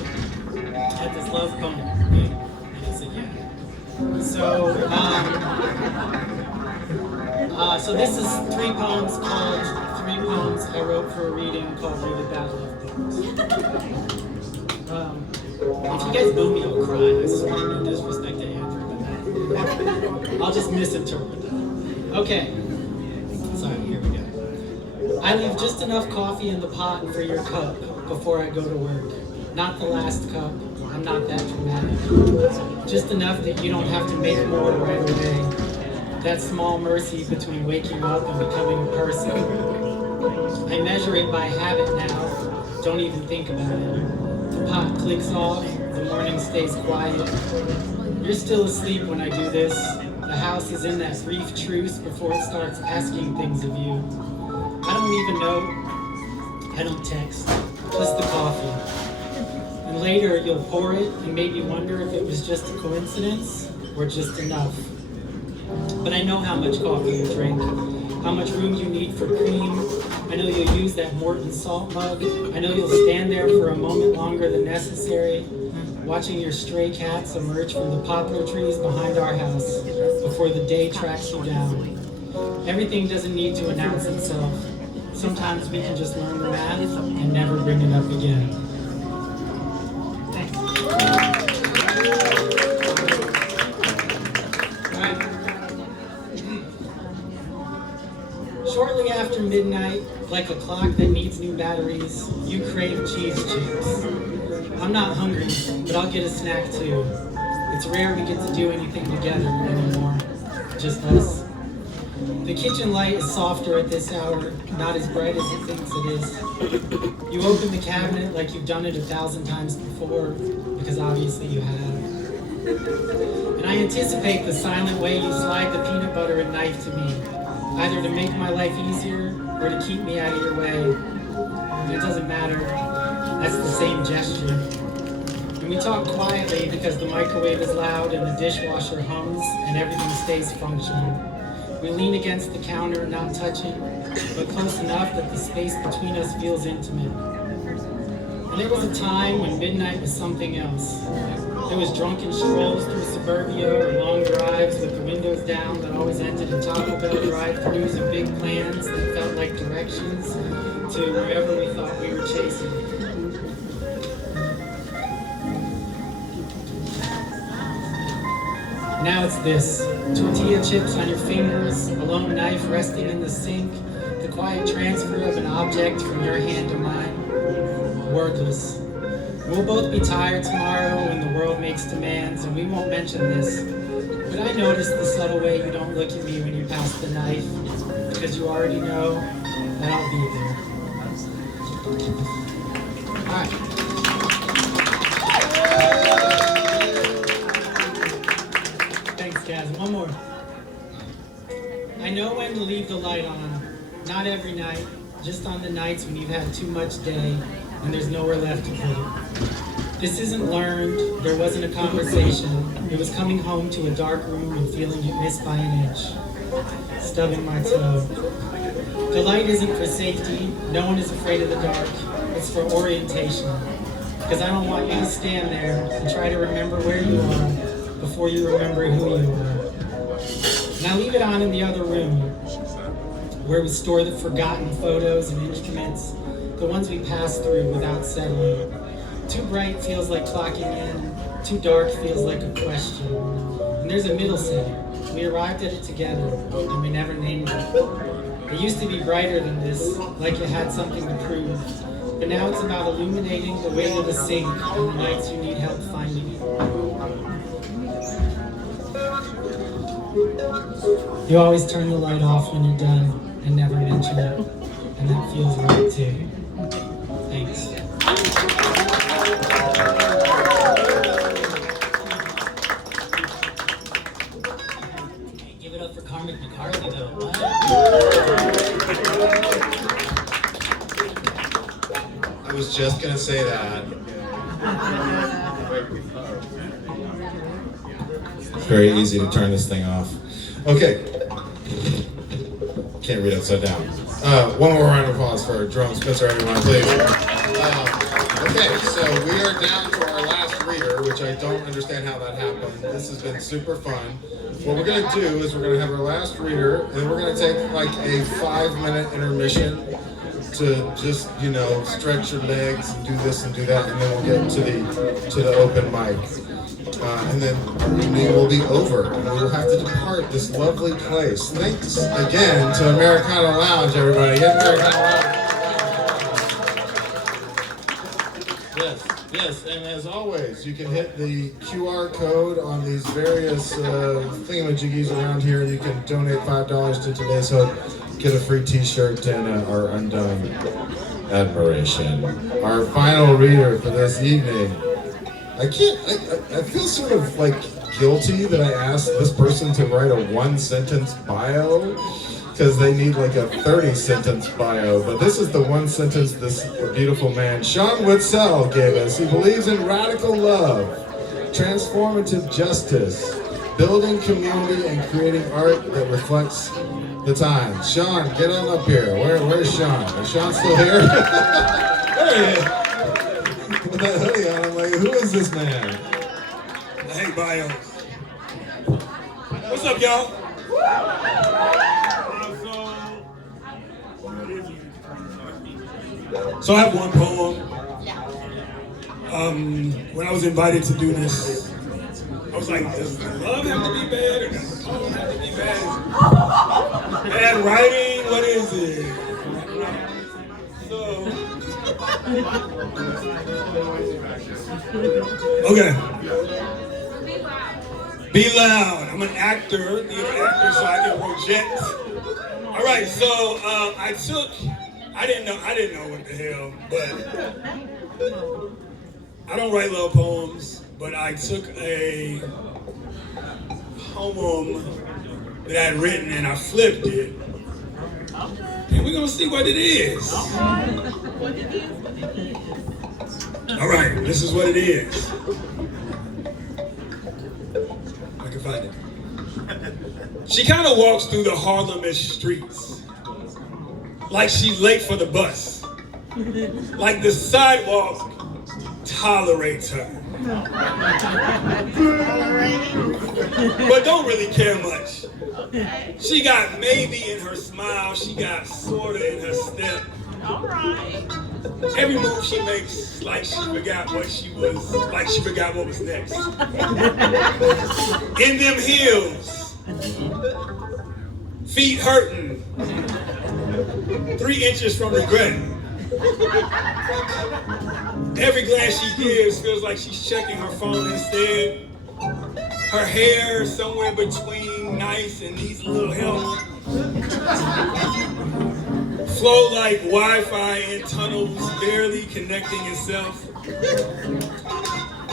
at this love poem?" And I said, "Yeah." So this is 3 poems called 3 poems I wrote for a reading called Really Bad Love Poems. If you guys know me, I'll cry. I swear, no disrespect to Andrew, but I'll just misinterpret that. Okay. Sorry, here we go. I leave just enough coffee in the pot for your cup before I go to work. Not the last cup. I'm not that dramatic. Just enough that you don't have to make more right away. That small mercy between waking up and becoming a person. I measure it by habit now. Don't even think about it. The pot clicks off. The morning stays quiet. You're still asleep when I do this. The house is in that brief truce before it starts asking things of you. I don't even know. I don't text. Just the coffee. And later you'll pour it and maybe wonder if it was just a coincidence or just enough. But I know how much coffee you drink, how much room you need for cream. I know you'll use that Morton salt mug. I know you'll stand there for a moment longer than necessary, watching your stray cats emerge from the poplar trees behind our house before the day tracks you down. Everything doesn't need to announce itself. sometimes we can just learn the math and never bring it up again. Shortly after midnight, like a clock that needs new batteries, you crave cheese chips. I'm not hungry, but I'll get a snack too. It's rare we get to do anything together anymore, just us. The kitchen light is softer at this hour, not as bright as it thinks it is. You open the cabinet like you've done it 1,000 times before, because obviously you have. And I anticipate the silent way you slide the peanut butter and knife to me, either to make my life easier or to keep me out of your way. And it doesn't matter, that's the same gesture. And we talk quietly because the microwave is loud and the dishwasher hums and everything stays functional. We lean against the counter, not touching, but close enough that the space between us feels intimate. And there was a time when midnight was something else. There was drunken strolls through suburbia or long drives with the windows down that always ended in Taco Bell drive-thrus and big plans that felt like directions to wherever we thought we were chasing. Now it's this. Tortilla chips on your fingers, a lone knife resting in the sink, the quiet transfer of an object from your hand to mine. Wordless. We'll both be tired tomorrow when the world makes demands, and we won't mention this. But I notice the subtle way you don't look at me when you pass the knife, because you already know that I'll be there. All right. One more. I know when to leave the light on. Not every night, just on the nights when you've had too much day and there's nowhere left to put it. This isn't learned, there wasn't a conversation. It was coming home to a dark room and feeling it missed by an inch. Stubbing my toe. The light isn't for safety, no one is afraid of the dark. It's for orientation. Because I don't want you to stand there and try to remember where you are before you remember who you are. And I leave it on in the other room, where we store the forgotten photos and instruments, the ones we pass through without settling. Too bright feels like clocking in, too dark feels like a question. And there's a middle setting. We arrived at it together, and we never named it. It used to be brighter than this, like it had something to prove. But now it's about illuminating the way of the sink on the nights you need help finding it. You always turn the light off when you're done and never mention it. And that feels right too. Thanks. Give it up for Carmen McCarthy though. What? I was just gonna say that. It's very easy to turn this thing off. Okay. Can't read upside down. One more round of applause for Jerome Spitzer, everyone, please. Okay, so we are down to our last reader, which I don't understand how that happened. This has been super fun. What we're going to do is we're going to have our last reader, and we're going to take like a 5-minute intermission to just, you know, stretch your legs and do this and do that, and then we'll get to the open mic. And then our evening will be over, and we will have to depart this lovely place. Thanks again to Americana Lounge, everybody. Get Americana Lounge. Yes, and as always, you can hit the QR code on these various thingamajiggies around here, and you can donate $5 to Today's Hope, get a free t-shirt and our undone admiration. Our final reader for this evening. I feel sort of like guilty that I asked this person to write a 1-sentence bio because they need like a 30-sentence bio, but this is the 1 sentence this beautiful man, Sean Witzel, gave us. He believes in radical love, transformative justice, building community, and creating art that reflects the times. Sean, get on up here. Where's Sean? Is Sean still here? There he is. With that hoodie on, I'm like, who is this man? Hey, bio. What's up, y'all? So I have one poem. When I was invited to do this, I was like, does love have to be bad or does the poem have to be bad? Bad writing? What is it? So, okay. Be loud. I'm an actor, theater actor, so I can project. All right, so I didn't know what the hell, but I don't write love poems, but I took a poem that I had written and I flipped it. And we're gonna see what it is. All right, this is what it is. I can find it. She kind of walks through the Harlemish streets like she's late for the bus, like the sidewalk tolerates her, but don't really care much. She got maybe in her smile, she got sorta in her step. Every move she makes, like she forgot what she was, like she forgot what was next. In them heels, feet hurting, 3 inches from regret. Every glance she gives feels like she's checking her phone instead. Her hair somewhere between nice and needs a little help. Flow like Wi-Fi in tunnels, barely connecting itself.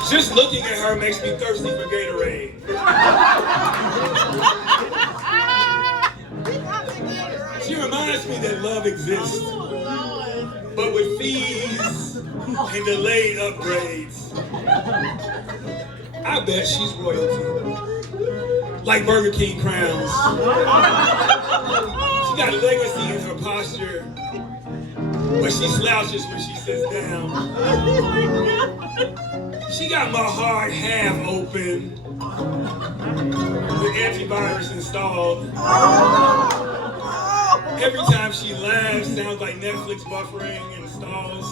Just looking at her makes me thirsty for Gatorade. She reminds me that love exists, but with fees and delayed upgrades. I bet she's royalty, like Burger King crowns. She got legacy in her posture, but she slouches when she sits down. She got my heart half open, with antivirus installed. Every time she laughs, sounds like Netflix buffering installs.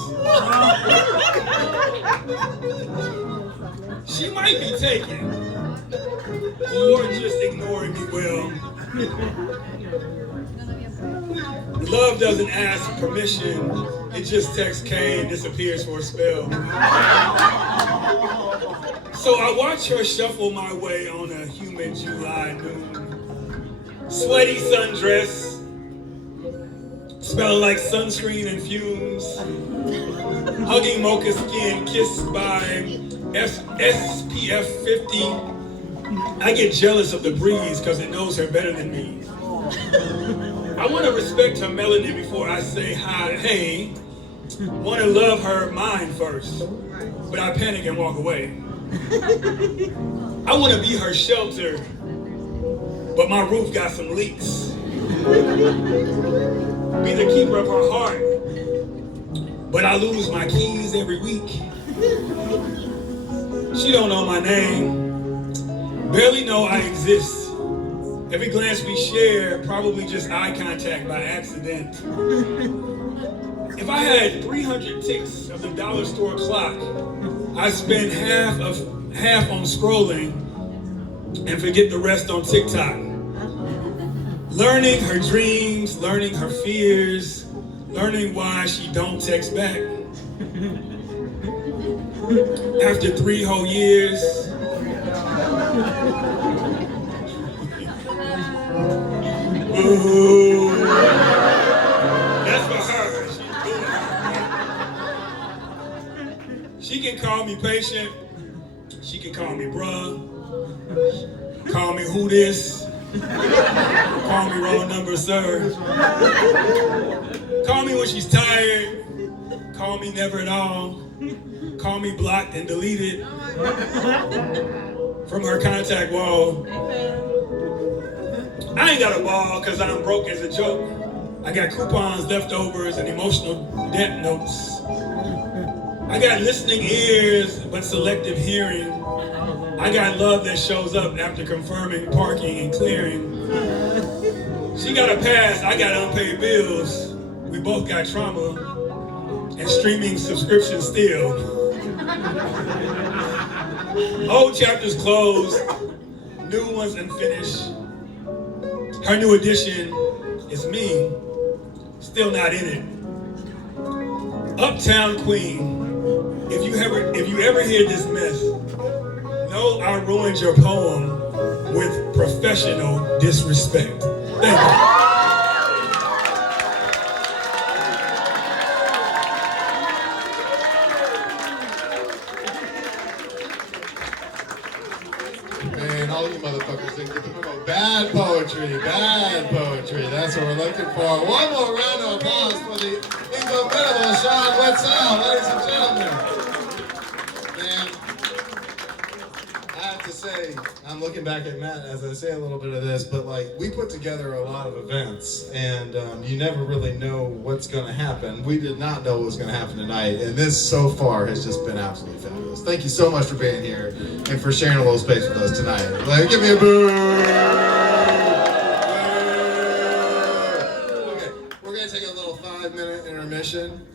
She might be taken, or just ignoring me well. Love doesn't ask permission, it just texts K and disappears for a spell. So I watch her shuffle my way on a humid July noon. Sweaty sundress, smelling like sunscreen and fumes. Hugging mocha skin, kissed by SPF 50. I get jealous of the breeze because it knows her better than me. I want to respect her melanin before I say hi, hey. Want to love her mind first, but I panic and walk away. I want to be her shelter, but my roof got some leaks. Be the keeper of her heart, but I lose my keys every week. She don't know my name, barely know I exist. Every glance we share, probably just eye contact by accident. If I had 300 ticks of the dollar store clock, I'd spend half on scrolling and forget the rest on TikTok. Learning her dreams, learning her fears, learning why she don't text back. After 3 whole years, ooh, that's for her. She can call me patient. She can call me bruh. Call me who this. Call me wrong number, sir. Call me when she's tired. Call me never at all. Call me blocked and deleted from her contact wall. I ain't got a ball because I'm broke as a joke. I got coupons, leftovers, and emotional debt notes. I got listening ears, but selective hearing. I got love that shows up after confirming parking and clearing. She got a pass, I got unpaid bills. We both got trauma. and streaming subscriptions still. Old chapters closed, new ones unfinished. Her new addition is me, still not in it. Uptown Queen, if you ever hear this mess, know I ruined your poem with professional disrespect. Thank you. Man, all you motherfuckers didn't get the memo. Bad poetry, bad poetry. That's what we're looking for. One more round of applause for the incomparable Sean Wetzel, ladies and gentlemen. Man, I have to say, I'm looking back at Matt as I say a little bit of this, but like, we put together a lot of events, and you never really know what's going to happen. We did not know what was going to happen tonight, and this so far has just been absolutely fabulous. Thank you so much for being here and for sharing a little space with us tonight. Like, give me a boo! Okay, we're going to take a little 5-minute intermission.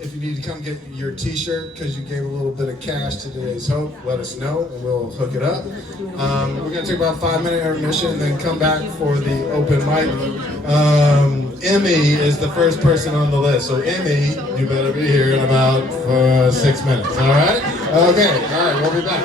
If you need to come get your t-shirt because you gave a little bit of cash to today's Hope, let us know and we'll hook it up. We're going to take about a 5-minute intermission and then come back for the open mic. Emmy is the first person on the list. So Emmy, you better be here in about 6 minutes, all right? Okay, all right, we'll be back.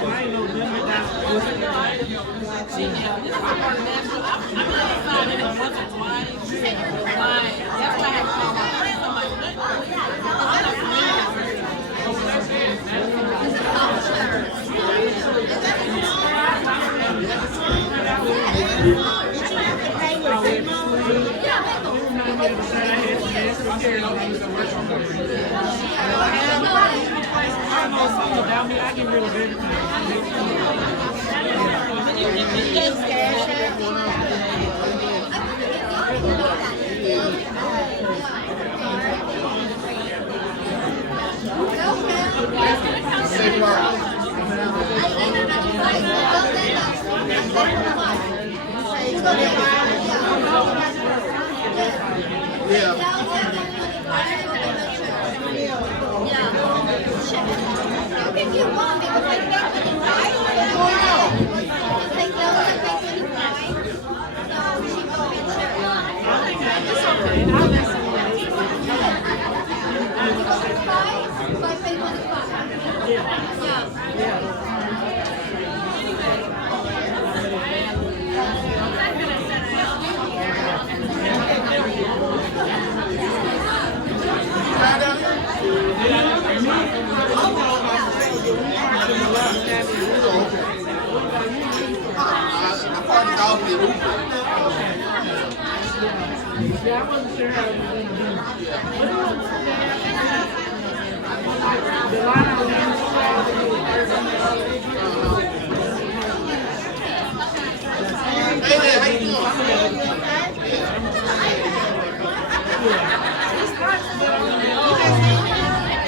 I ain't know nothing about me. I get rid of I wasn't sure how it was going to be. The line I was Hey there, how you doing?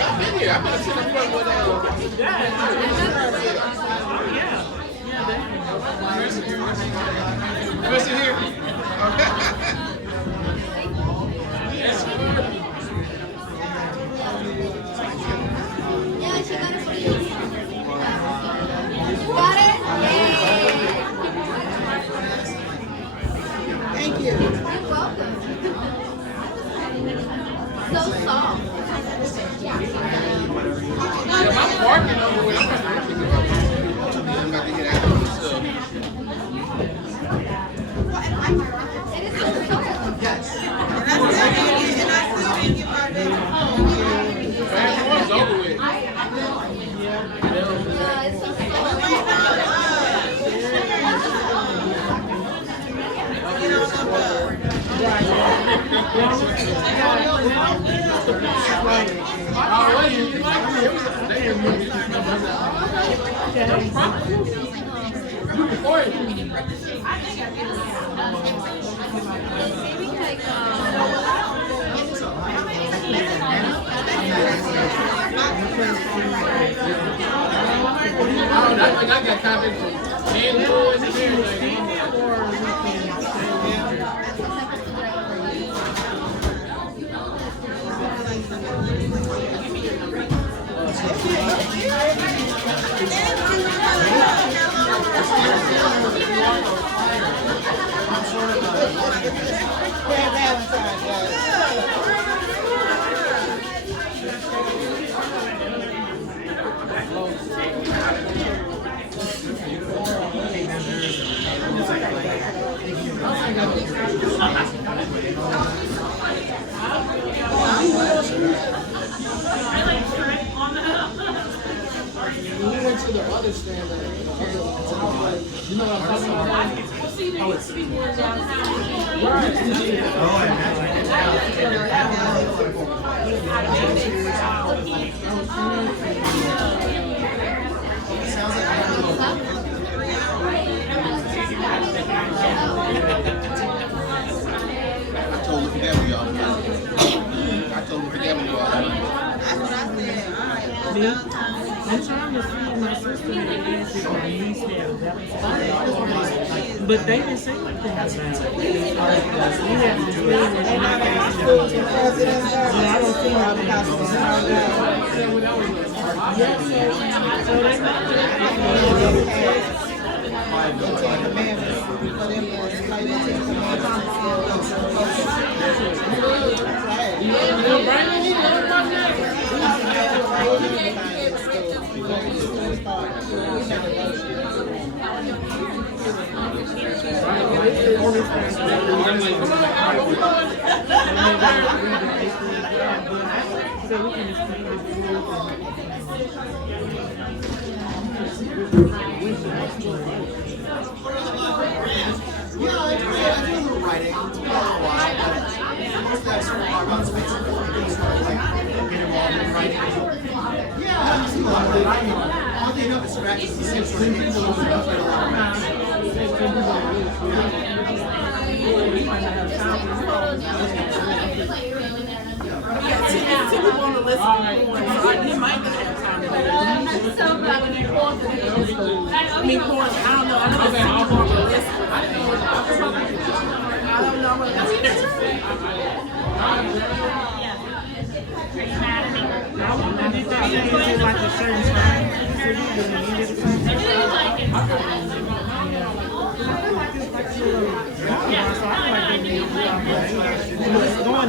I've been here. I've been sitting in front with Listen here. Yeah, she got it for you. Got it? Yay! Thank you. You're welcome. So soft. I'm working over with. I'm about to get out of this stuff. It is so soft. Yes. It's over with. It's so I got comments from Andrew and everything. We went to the other stand there. You know what I'm talking about? Oh, it's I told him to forget me, y'all. I told him to forget me, y'all. That's what I said. I'm trying to see my sister and asked if my niece had a Valentine's. But they didn't say anything about it. We have to screen it. And I got schools and presidents. Yeah, I don't see Going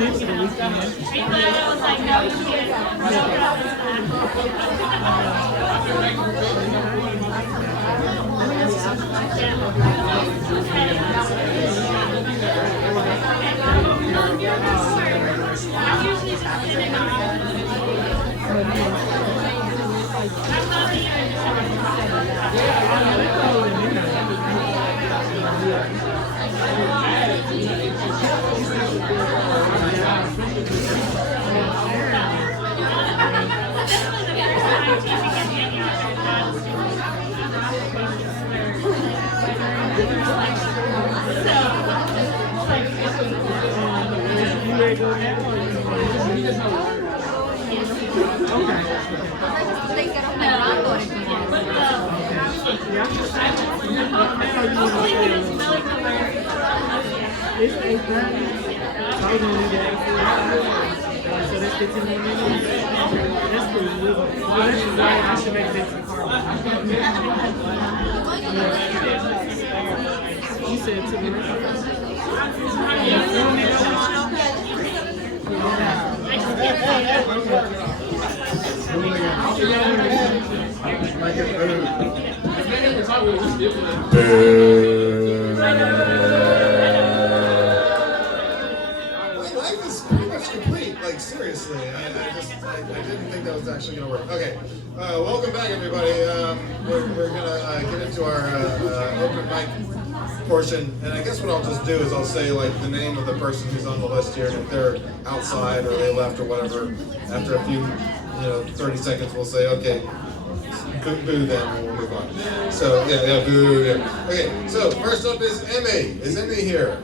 into the weekend. It's 8:30. So I was gonna leave at 8:45. So that's 15 more minutes. That's pretty good. Well, that's right. I should make that to the car. You said to the restaurant. Life is pretty much complete. Like seriously, I didn't think that was actually gonna work. Okay, welcome back everybody. We're gonna get into our open mic portion, and I guess what I'll just do is I'll say like the name of the person who's on the list here, and if they're outside or they left or whatever, after a few 30 seconds, we'll say okay. Boo, then and we'll move on. So yeah, boo, yeah. Okay, so first up is Emmy. Is Emmy here?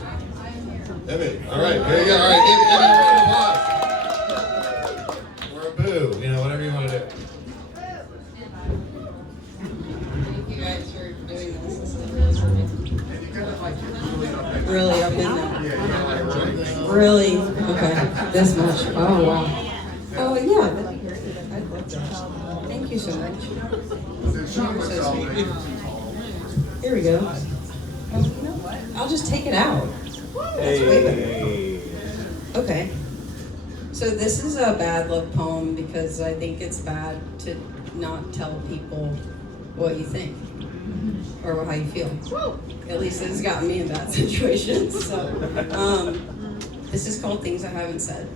Emmy. All right, here you go. All right, give Emmy a round of applause. Or a boo, whatever you want to do. Thank you guys for doing this. This is really up in there. Really? Okay. This much. Oh wow. Oh yeah. That'd be great. I'd love that. Thank you so much. So sweet. Here we go. I'll just take it out. That's way better. Okay. So this is a bad love poem because I think it's bad to not tell people what you think or how you feel. At least it's gotten me in bad situations. So this is called Things I Haven't Said.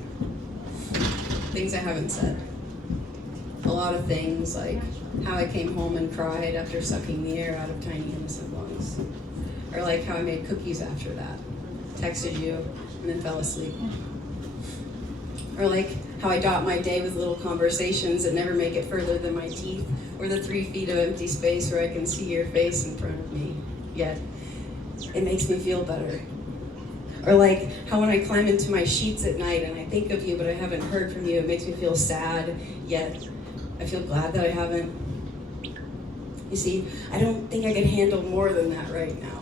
Things I haven't said. A lot of things like how I came home and cried after sucking the air out of tiny innocent lungs. Or like how I made cookies after that, texted you, and then fell asleep. Or like how I dot my day with little conversations that never make it further than my teeth, or the 3 feet of empty space where I can see your face in front of me, yet it makes me feel better. Or like how when I climb into my sheets at night and I think of you but I haven't heard from you, it makes me feel sad, yet I feel glad that I haven't. You see, I don't think I can handle more than that right now.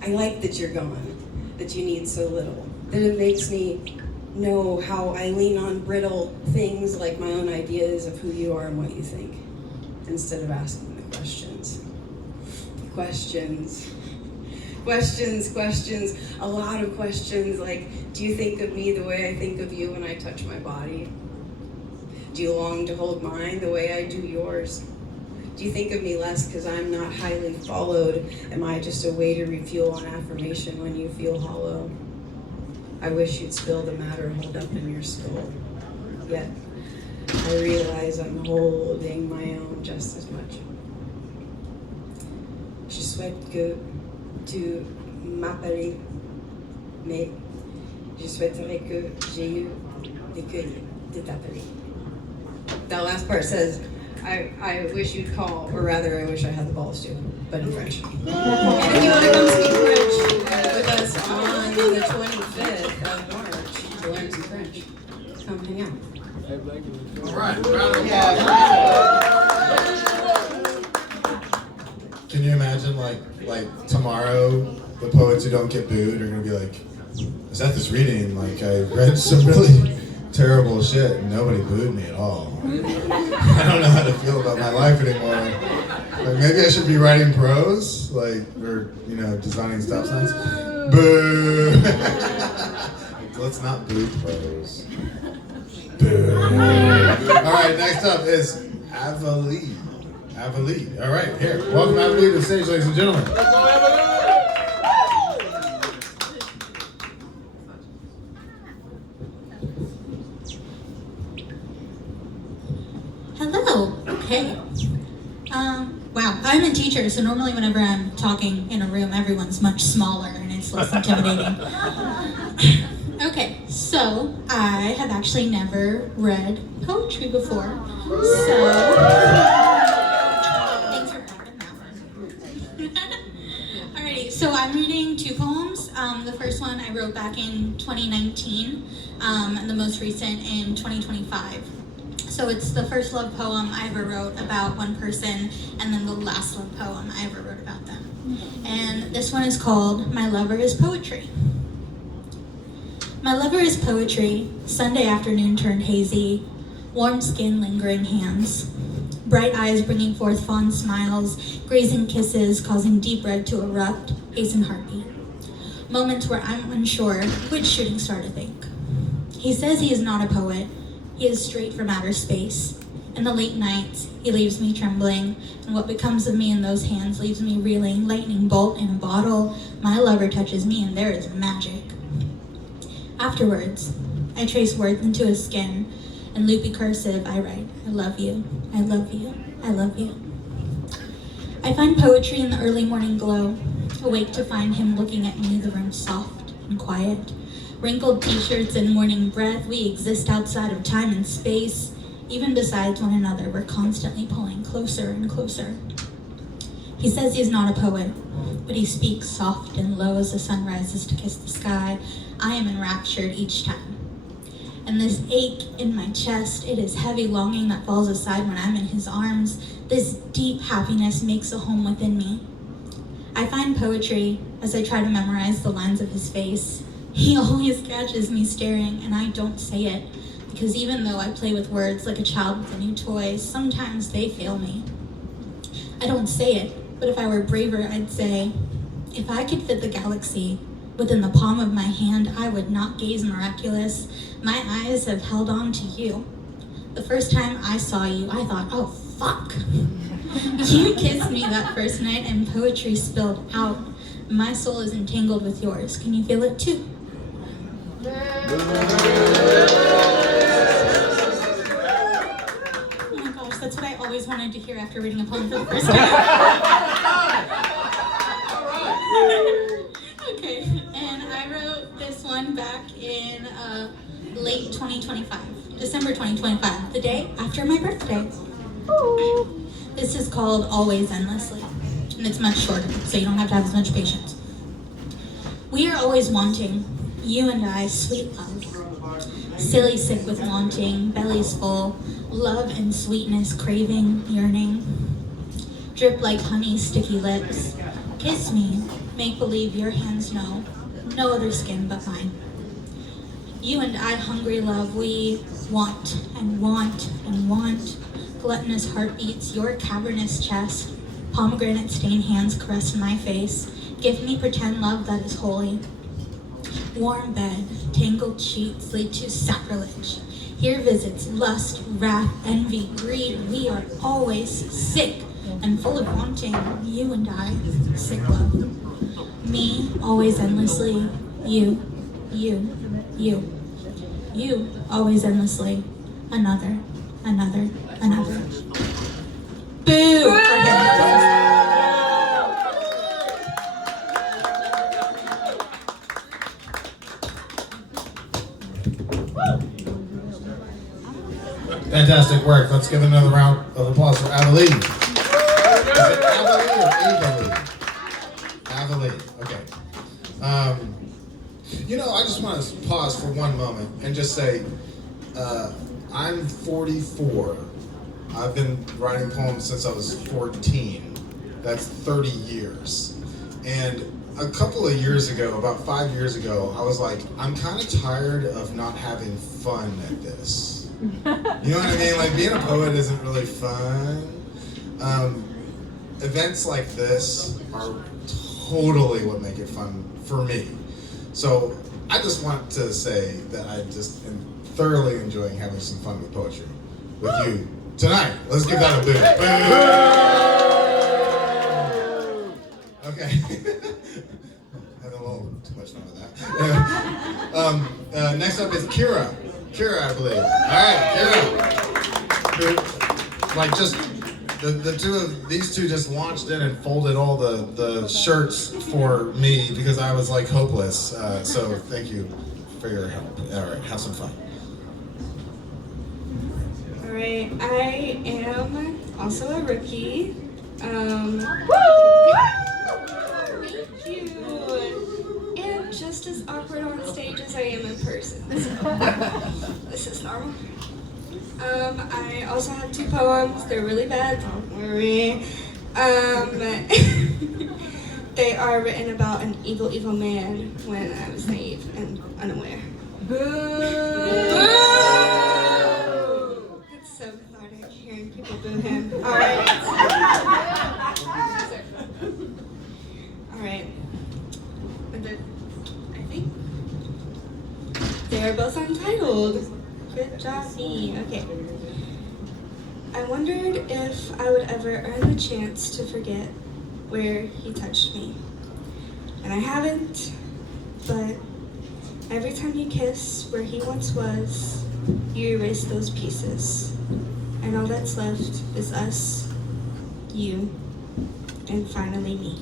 I like that you're gone, that you need so little, that it makes me know how I lean on brittle things like my own ideas of who you are and what you think, instead of asking the questions. Questions, a lot of questions like, do you think of me the way I think of you when I touch my body? Do you long to hold mine the way I do yours? Do you think of me less because I'm not highly followed? Am I just a way to refuel on affirmation when you feel hollow? I wish you'd spill the matter holed up in your skull. Yet, I realize I'm holding my own just as much. Je souhaite que tu m'appelles, mais je souhaiterais que j'ai eu des cueilles de t'appeler. That last part says, I wish you'd call, or rather, I wish I had the balls to, but in French. And if you want to come speak French with us on the 25th of March to learn some French, come hang out. All right. Can you imagine, like tomorrow, the poets who don't get booed are gonna be like, I was at this reading, like I read some really terrible shit and nobody booed me at all. I don't know how to feel about my life anymore. Like maybe I should be writing prose, like, or designing stop signs. Boo! Let's not boo prose. Boo! All right, next up is Avalee. Avalee. All right, here. Welcome Avalee to the stage, ladies and gentlemen. Hello. Okay. Wow. I'm a teacher, so normally whenever I'm talking in a room, everyone's much smaller and it's less intimidating. Okay, so I have actually never read poetry before. So thanks for clapping that one. Alrighty, so I'm reading two poems. The first one I wrote back in 2019, and the most recent in 2025. So it's the first love poem I ever wrote about one person, and then the last love poem I ever wrote about them. And this one is called My Lover is Poetry. My lover is poetry, Sunday afternoon turned hazy, warm skin, lingering hands, bright eyes bringing forth fond smiles, grazing kisses causing deep red to erupt, hasten heartbeat. Moments where I'm unsure which shooting star to think. He says he is not a poet. He is straight from outer space. In the late nights, he leaves me trembling, and what becomes of me in those hands leaves me reeling, lightning bolt in a bottle. My lover touches me, and there is magic. Afterwards, I trace words into his skin. In loopy cursive, I write, I love you, I love you, I love you. I find poetry in the early morning glow, awake to find him looking at me, the room soft and quiet. Wrinkled t-shirts and morning breath, we exist outside of time and space. Even besides one another, we're constantly pulling closer and closer. He says he's not a poet, but he speaks soft and low as the sun rises to kiss the sky. I am enraptured each time. And this ache in my chest, it is heavy longing that falls aside when I'm in his arms. This deep happiness makes a home within me. I find poetry as I try to memorize the lines of his face. He always catches me staring, and I don't say it, because even though I play with words like a child with a new toy, sometimes they fail me. I don't say it, but if I were braver, I'd say, if I could fit the galaxy within the palm of my hand, I would not gaze miraculous. My eyes have held on to you. The first time I saw you, I thought, oh, fuck. You kissed me that first night, and poetry spilled out. My soul is entangled with yours. Can you feel it too? Oh my gosh, that's what I always wanted to hear after reading a poem for the first time. Okay, and I wrote this one back in late 2025, December 2025, the day after my birthday. This is called Always Endlessly, and it's much shorter, so you don't have to have as much patience. We are always wanting, you and I, sweet love. Silly sick with wanting, bellies full, love and sweetness, craving, yearning. Drip like honey, sticky lips. Kiss me, make believe your hands know, no other skin but mine. You and I, hungry love, we want and want and want. Gluttonous heartbeats, your cavernous chest. Pomegranate stained hands caress my face. Give me pretend love that is holy. Warm bed, tangled sheets lead to sacrilege. Here visits lust, wrath, envy, greed. We are always sick and full of wanting, you and I, sick love. Me, always endlessly, you, always endlessly, another. Boo! For him. Fantastic work. Let's give another round of applause for Avalee. Is it Avalee or Avalee? Avalee. Okay. You know, I just want to pause for one moment and just say, I'm 44. I've been writing poems since I was 14. That's 30 years. And a couple of years ago, about 5 years ago, I was like, I'm kind of tired of not having fun at this. You know what I mean? Like, being a poet isn't really fun. Events like this are totally what make it fun for me. So I just want to say that I just am thoroughly enjoying having some fun with poetry with you tonight. Let's give that a boo. Okay. Had a little too much fun with that. Next up is Kira. Kira, I believe. All right, Kira. Like, just these two just launched in and folded all the shirts for me because I was like hopeless. So thank you for your help. All right, have some fun. All right, I am also a rookie. Thank you. And just as awkward on stage as I am in person. So this is normal. I also have 2 poems. They're really bad, don't worry. They are written about an evil, evil man when I was naive and unaware. It's so cathartic hearing people boo him. Alright. Alright. I think they are both untitled. Good job, me. Okay. I wondered if I would ever earn the chance to forget where he touched me. And I haven't, but every time you kiss where he once was, you erase those pieces. And all that's left is us, you, and finally me.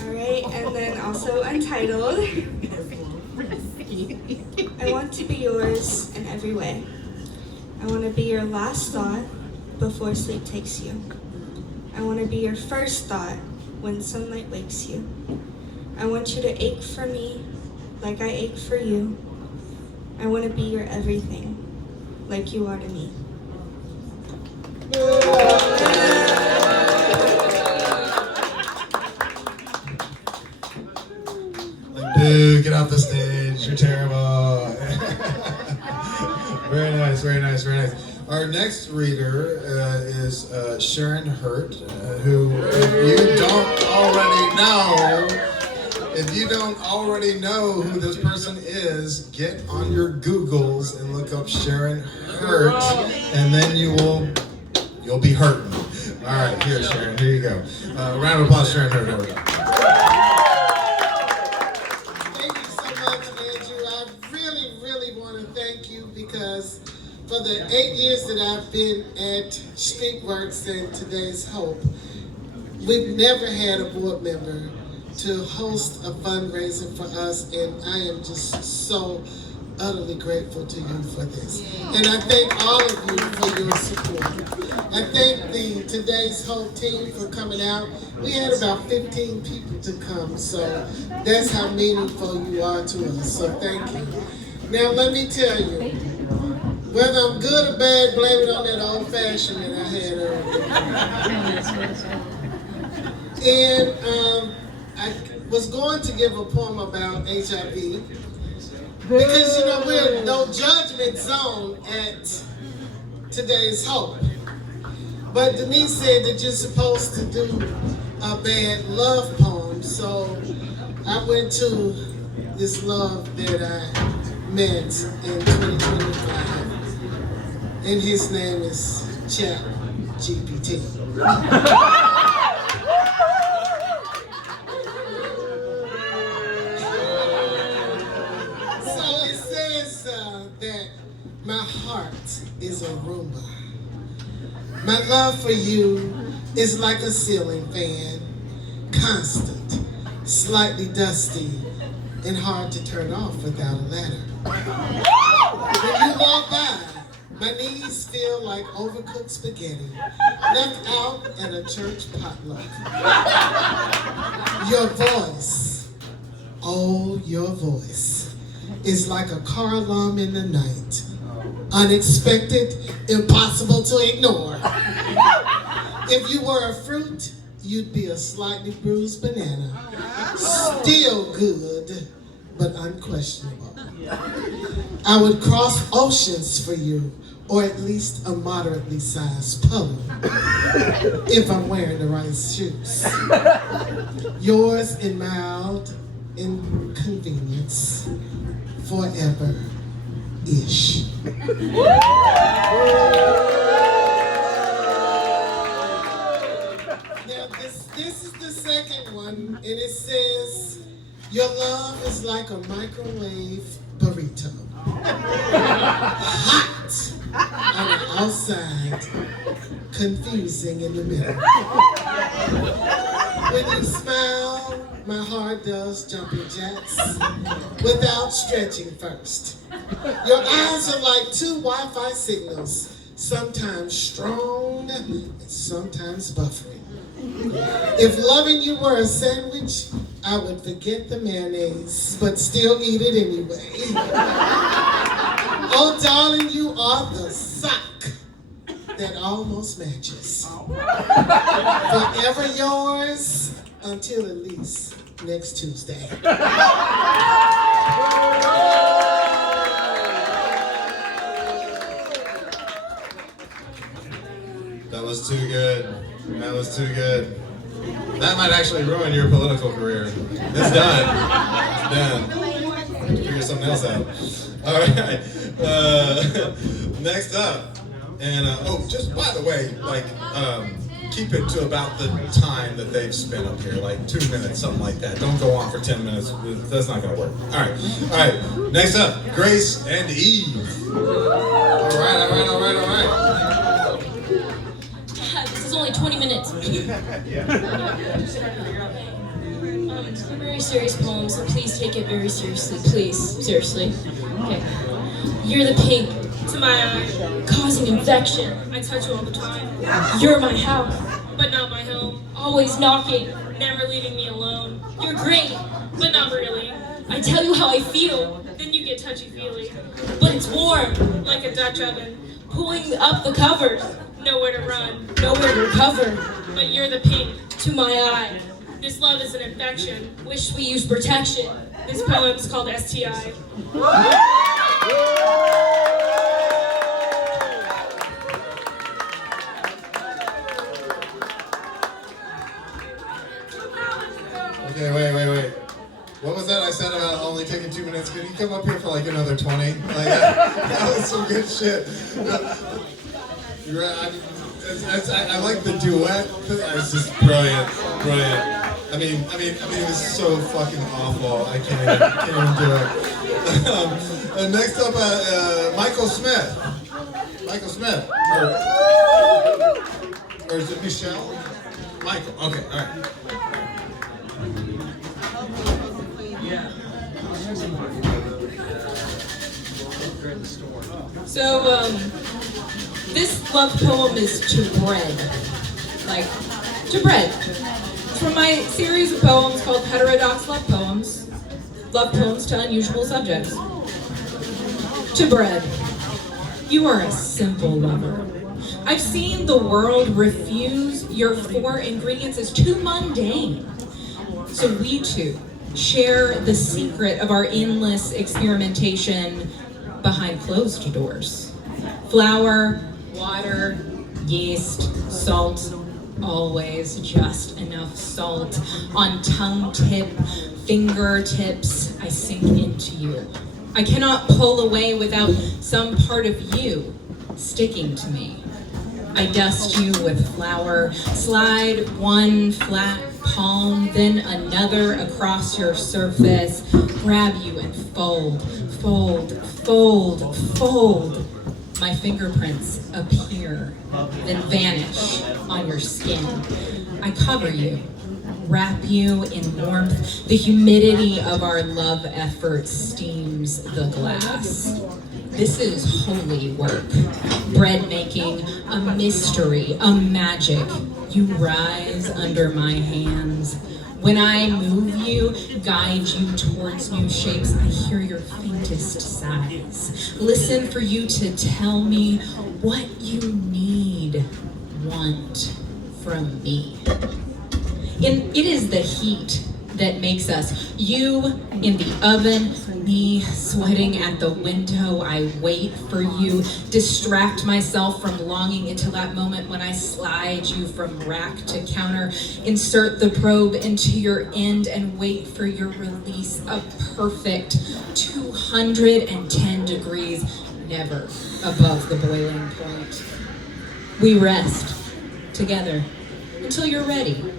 Alright, and then also untitled. I want to be yours in every way. I want to be your last thought before sleep takes you. I want to be your first thought when sunlight wakes you. I want you to ache for me like I ache for you. I want to be your everything like you are to me. Boo, get off the stage, you're terrible. Very nice, very nice, very nice. Our next reader is Sharon Hurt, who, if you don't already know who this person is, get on your Googles and look up Sharon Hurt, and then you'll be hurting. All right, here, Sharon, here you go. Round of applause, Sharon Hurt. There we go. Because for the 8 years that I've been at Streetworks and Today's Hope, we've never had a board member to host a fundraiser for us, and I am just so utterly grateful to you for this. And I thank all of you for your support. I thank the Today's Hope team for coming out. We had about 15 people to come, so that's how meaningful you are to us, so thank you. Now let me tell you, whether I'm good or bad, blame it on that old fashioned that I had earlier. And I was going to give a poem about HIV because, you know, we're no judgment zone at Today's Hope. But Denise said that you're supposed to do a bad love poem, so I went to this love that I met in 2025. And his name is Chat GPT. So it says that my heart is a Roomba. My love for you is like a ceiling fan, constant, slightly dusty, and hard to turn off without a ladder. When you walk by, my knees feel like overcooked spaghetti, left out at a church potluck. Your voice, oh, your voice, is like a car alarm in the night. Unexpected, impossible to ignore. If you were a fruit, you'd be a slightly bruised banana. Still good, but unquestionable. I would cross oceans for you, or at least a moderately sized polo, if I'm wearing the right shoes. Yours in mild inconvenience, forever-ish. Now this is the second one, and it says, your love is like a microwave burrito. Hot on the outside, confusing in the middle. When you smile, my heart does jumping jacks without stretching first. Your eyes are like two Wi-Fi signals, sometimes strong and sometimes buffering. If loving you were a sandwich, I would forget the mayonnaise, but still eat it anyway. Oh, darling, you are the sock that almost matches. Forever yours until at least next Tuesday. That was too good. That was too good. That might actually ruin your political career. It's done. It's done. Figure something else out. All right. Next up, and just by the way, like, keep it to about the time that they've spent up here, like 2 minutes, something like that. Don't go on for 10 minutes. That's not gonna work. All right. All right. Next up, Grace and Eve. All right. All right. All right. All right. This is only 20 minutes. They're very serious poems, so please take it very seriously. Please, seriously. Okay. You're the pink to my eye, causing infection. I touch you all the time. You're my house, but not my home. Always knocking, never leaving me alone. You're great, but not really. I tell you how I feel, then you get touchy-feely. But it's warm, like a Dutch oven, pulling up the covers. Nowhere to run, nowhere to recover. But you're the pink to my eye. This love is an infection. Wish we used protection. This poem's called STI. Okay, wait. What was that I said about only taking 2 minutes? Can you come up here for like another 20? Like that was some good shit. You're right. I like the duet. It's just brilliant. I mean, it's so fucking awful. I can't even do it. Next up, Michael Smith. Michael Smith. Or is it Michelle? Michael. Okay, all right. So, this love poem is to bread. Like, to bread. It's from my series of poems called Heterodox Love Poems. Love poems to unusual subjects. To bread. You are a simple lover. I've seen the world refuse your 4 ingredients as too mundane. So we two share the secret of our endless experimentation behind closed doors. Flour, water, yeast, salt, Always just enough salt on tongue tip, fingertips. I sink into you. I cannot pull away without some part of you sticking to me. I dust you with flour, slide one flat palm, then another across your surface, grab you and fold, fold, fold, fold. My fingerprints appear, then vanish on your skin. I cover you, wrap you in warmth. The humidity of our love effort steams the glass. This is holy work. Bread making, a mystery, a magic. You rise under my hands. When I move you, guide you towards new shapes, I hear your faintest sighs. Listen for you to tell me what you need, want from me. It is the heat that makes us. You in the oven, me sweating at the window. I wait for you, distract myself from longing until that moment when I slide you from rack to counter, insert the probe into your end and wait for your release. A perfect 210 degrees, never above the boiling point. We rest together until you're ready.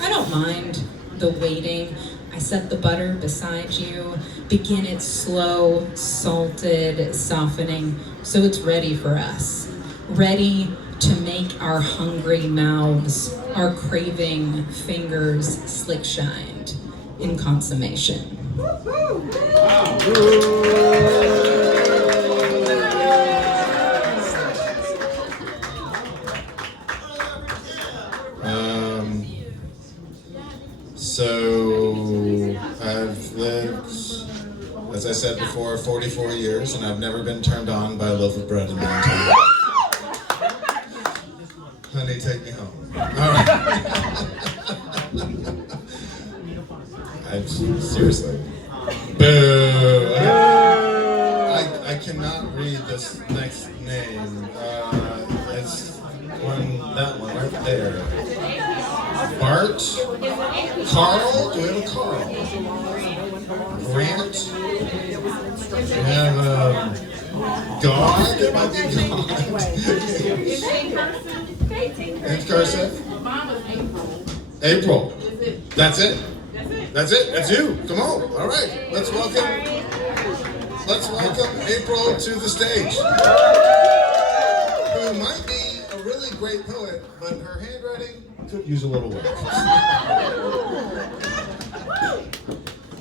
I don't mind the waiting. I set the butter beside you, begin its slow, salted softening, so it's ready for us. Ready to make our hungry mouths, our craving fingers slick shined in consummation. So I've lived, as I said before, 44 years, and I've never been turned on by a loaf of bread in my entire life. Honey, take me home. All right. Seriously. Boo. I cannot read this next name. It's that one right there. Bart? Carl? Do we have a Carl? Grant? We have God? It might be God. And cursive? April. That's it? That's it? That's you. Come on. All right. Let's welcome April to the stage. Who might be a really great poet, but her handwriting could use a little work.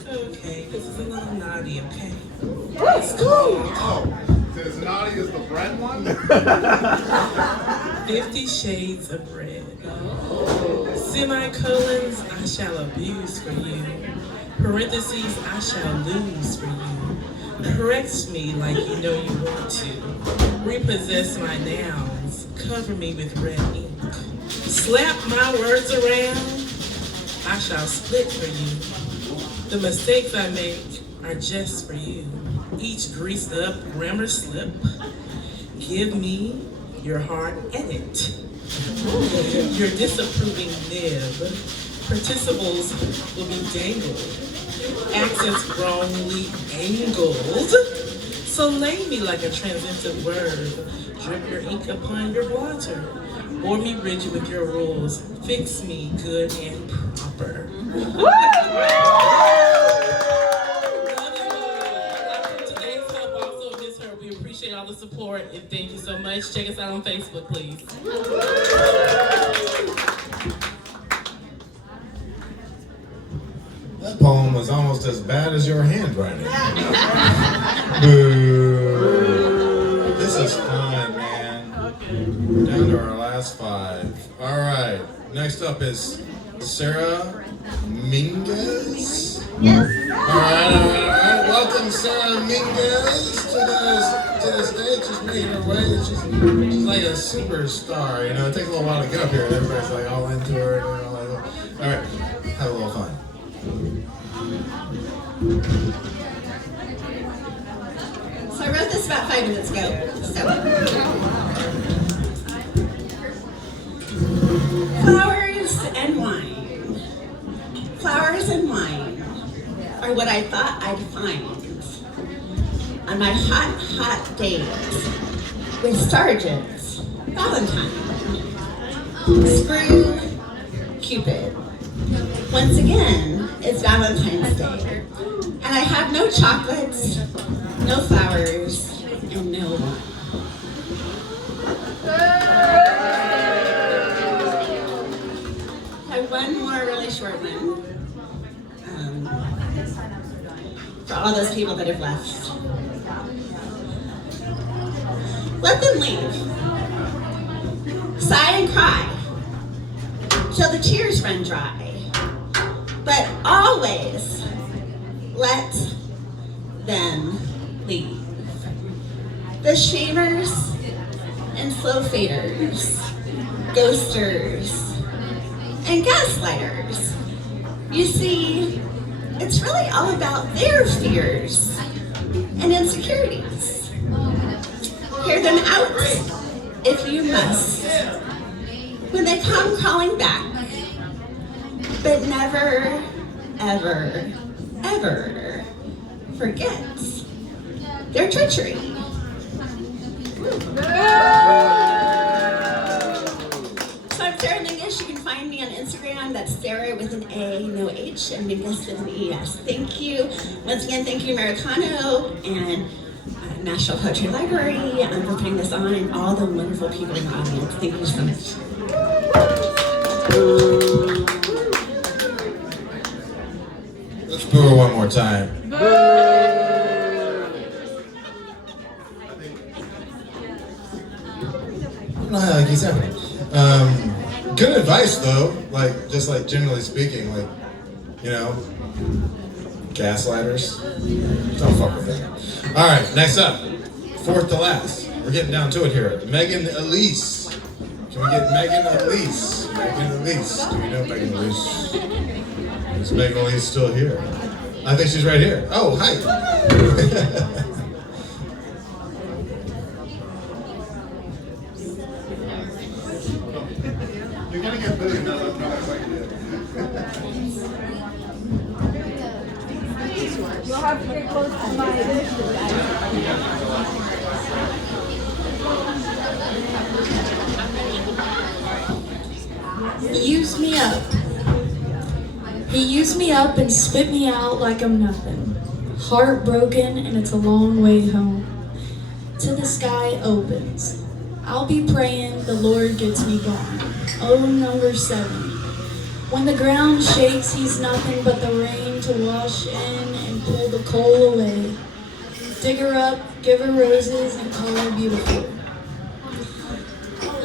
Okay, this is a little naughty, okay? It's called... Oh, as naughty as the bread one? 50 Shades of Bread. Semicolons, I shall abuse for you. Parentheses, I shall lose for you. Correct me like you know you want to. Repossess my nouns. Cover me with red ink. Slap my words around, I shall split for you. The mistakes I make are just for you. Each greased up grammar slip. Give me your hard edit. Your disapproving nib. Participles will be dangled. Accents wrongly angled. So lay me like a transitive word. Drip your ink upon your blotter. Bore me rigid with your rules. Fix me good and proper. Today's help also miss her. We appreciate all the support and thank you so much. Check us out on Facebook, please. That poem was almost as bad as your handwriting. Boo. This is fun, man. We're down to our last 5. All right. Next up is Sarah Minguez. Yes. All right. Welcome, Sarah Minguez, to the stage. She's making her way. She's like a superstar. You know, it takes a little while to get up here. Everybody's like all into her. And all right. Have a little fun. So I wrote this about 5 minutes ago. what I thought I'd find on my hot, hot date with Sergeant Valentine. Screw Cupid. Once again, it's Valentine's Day, and I have no chocolates, no flowers, and no wine. I have one more really short one. For all those people that have left. Let them leave. Sigh and cry till the tears run dry. But always let them leave. The shamers and slow faders, ghosters and gaslighters. You see, it's really all about their fears and insecurities. Hear them out if you must when they come crawling back, but never, ever, ever forget their treachery. So I'm Sarah Mingus. You can find me on Instagram. That's Sarah with an A, no H, and Mingus with an ES. Thank you. Once again, thank you, Americano and National Poetry Library for putting this on, and all the wonderful people in the audience. Thank you so much. Let's boo one more time. I don't know how that keeps happening. Good advice though, like just like generally speaking, like, you know, gaslighters. Don't fuck with them. All right, next up, fourth to last. We're getting down to it here. Megan Elise. Can we get Megan Elise? Megan Elise. Do we know Megan Elise? Is Megan Elise still here? I think she's right here. Oh, hi. You're gonna get booed. No, You'll have to get close to my He used me up. He used me up and spit me out like I'm nothing. Heartbroken, and it's a long way home. Till the sky opens. I'll be praying the Lord gets me gone. Oh, number 7. When the ground shakes, he's nothing but the rain to wash in and pull the coal away. Dig her up, give her roses, and call her beautiful.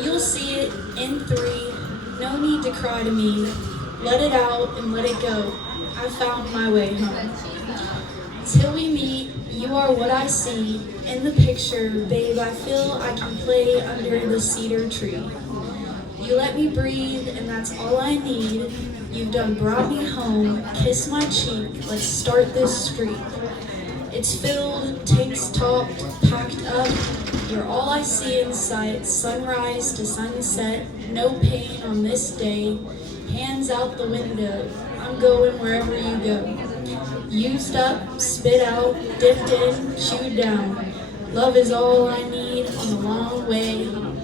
You'll see it in 3. No need to cry to me. Let it out and let it go. I found my way home. Till we meet, you are what I see. In the picture, babe, I feel I can play under the cedar tree. You let me breathe, and that's all I need. You've done brought me home. Kiss my cheek. Let's start this streak. It's filled, tanks topped, packed up. You're all I see in sight. Sunrise to sunset. No pain on this day. Hands out the window. I'm going wherever you go. Used up, spit out, dipped in, chewed down. Love is all I need on the long way home.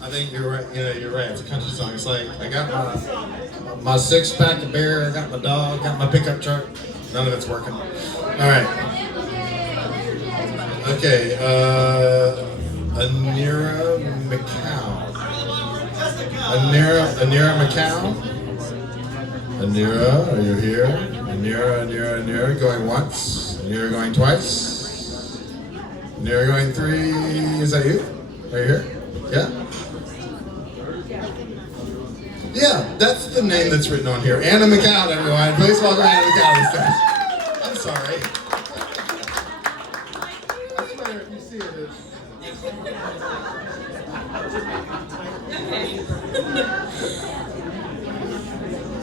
I think you're right. You know, you're right. It's a country song. It's like I got my 6-pack of beer. I got my dog. Got my pickup truck. None of it's working. All right. Okay. Anira McCow. Anira McCow. Anira, are you here? Anira, going once. Anira going twice. Anira going 3. Is that you? Are you here? Yeah? Yeah, that's the name that's written on here. Anna McCown, everyone. Please welcome Anna McCown to the stage. I'm sorry. I swear, if you see it,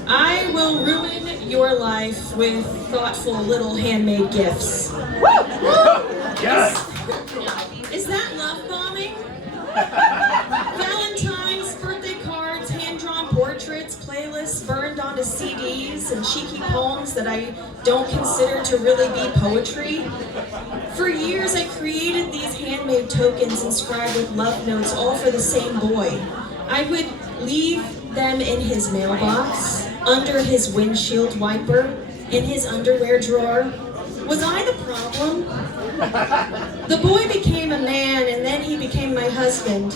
I will ruin your life with thoughtful little handmade gifts. Yes! Is that love bombing? Valentine's, birthday cards, hand-drawn portraits, playlists burned onto CDs, and cheeky poems that I don't consider to really be poetry. For years, I created these handmade tokens inscribed with love notes, all for the same boy. I would leave them in his mailbox, under his windshield wiper, in his underwear drawer. Was I the problem? The boy became a man, and then he became my husband.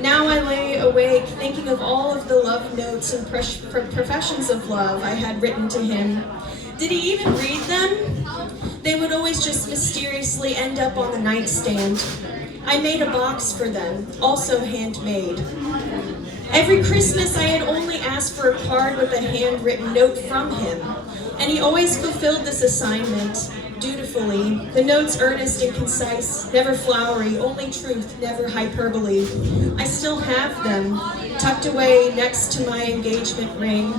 Now I lay awake thinking of all of the love notes and professions of love I had written to him. Did he even read them? They would always just mysteriously end up on the nightstand. I made a box for them, also handmade. Every Christmas I had only asked for a card with a handwritten note from him, and he always fulfilled this assignment dutifully. The notes earnest and concise, never flowery, only truth, never hyperbole. I still have them, tucked away next to my engagement ring.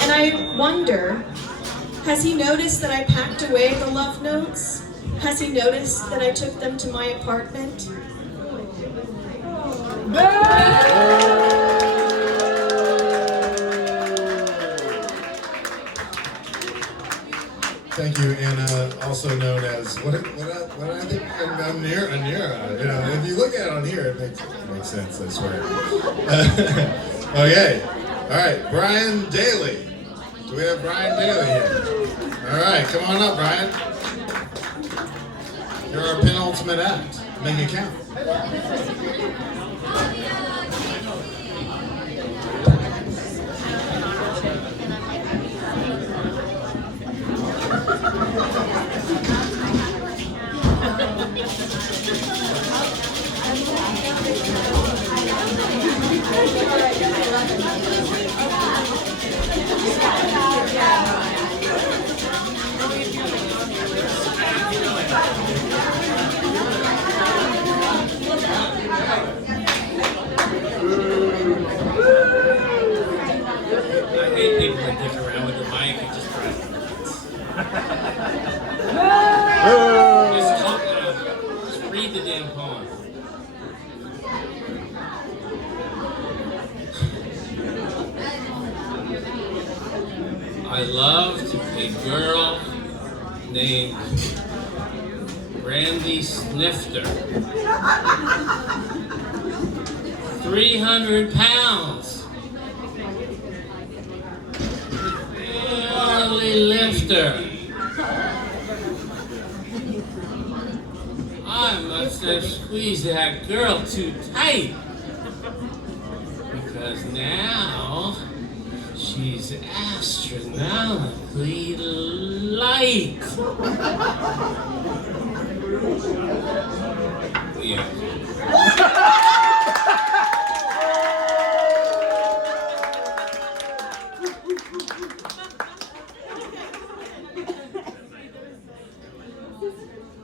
And I wonder, has he noticed that I packed away the love notes? Has he noticed that I took them to my apartment? Thank you, Anna, also known as what I think Anira. You know, if you look at it on here, it makes sense. I swear. Okay, all right, Brian Daly. Do we have Brian Daly here? All right, come on up, Brian. You're our penultimate act. Make it count. I hate people that dick around with the mic and just try to just read the damn poem. I loved a girl named Randy Snifter. 300 pounds. Barely lifter. I must have squeezed that girl too tight. Because now she's astronomically light. Yeah.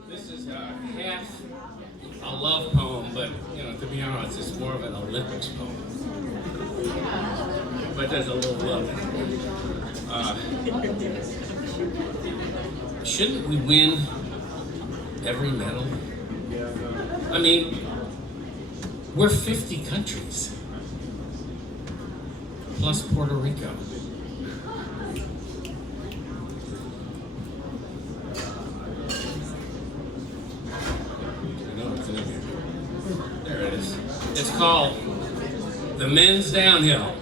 This is half a love poem, but you know, to be honest, it's more of an Olympics poem. But there's a little love in it. Shouldn't we win every medal? I mean, we're 50 countries, plus Puerto Rico. There it is. It's called The Men's Downhill.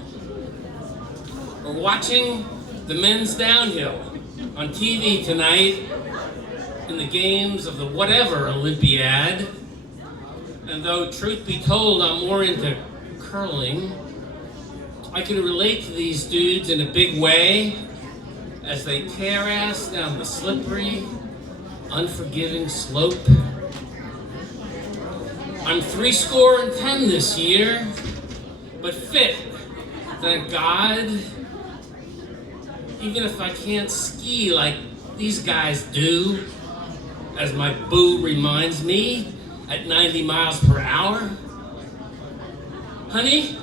We're watching the men's downhill on TV tonight in the games of the whatever Olympiad. And though truth be told, I'm more into curling, I can relate to these dudes in a big way as they tear ass down the slippery, unforgiving slope. I'm 70 this year, but fit, thank God. Even if I can't ski like these guys do, as my boo reminds me, at 90 miles per hour. Honey,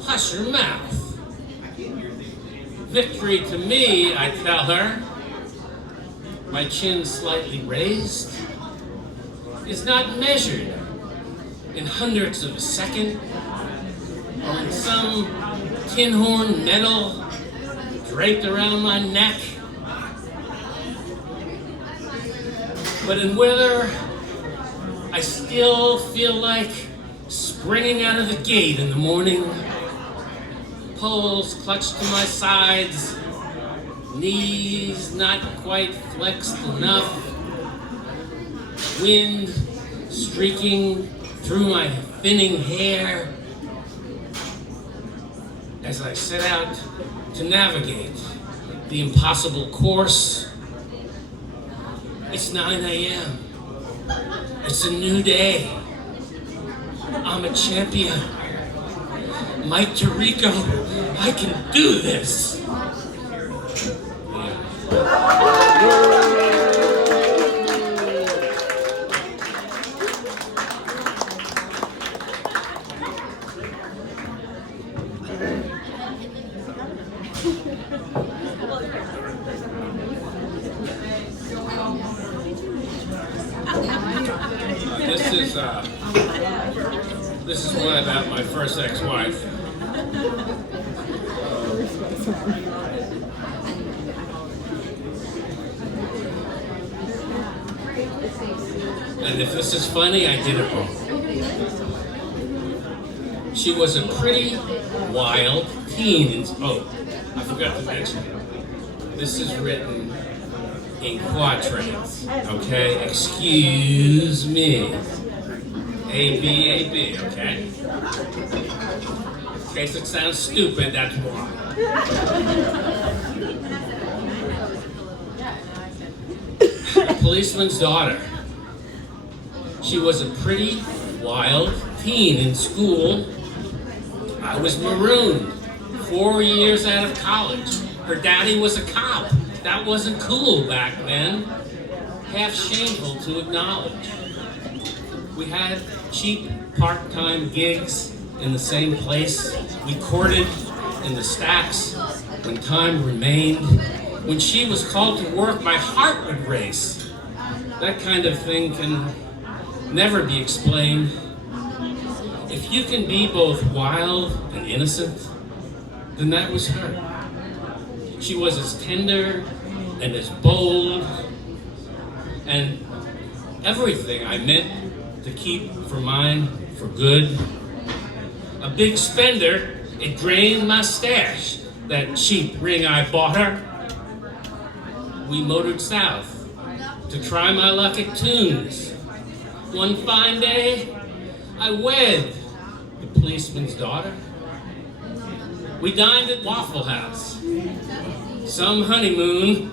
hush your mouth. Victory to me, I tell her, my chin slightly raised, is not measured in hundredths of a second, or in some tin horn medal draped around my neck, but in weather I still feel like springing out of the gate in the morning, poles clutched to my sides, knees not quite flexed enough, wind streaking through my thinning hair as I set out to navigate the impossible course. It's 9 a.m. It's a new day. I'm a champion. Mike Tirico, I can do this. This is one about my first ex-wife. And if this is funny, I did it wrong. She was a pretty wild teen. Oh, I forgot to mention it. This is written in quatrains, okay? Excuse me. A, B, A, B, okay? In case it sounds stupid, that's why. A policeman's daughter. She was a pretty wild teen in school. I was marooned 4 years out of college. Her daddy was a cop. That wasn't cool back then. Half shameful to acknowledge. We had cheap part-time gigs in the same place. We courted in the stacks when time remained. When she was called to work, my heart would race. That kind of thing can never be explained. If you can be both wild and innocent, then that was her. She was as tender and as bold and everything I meant to keep for mine for good. A big spender, it drained my stash, that cheap ring I bought her. We motored south to try my luck at tunes. One fine day, I wed the policeman's daughter. We dined at Waffle House. Some honeymoon.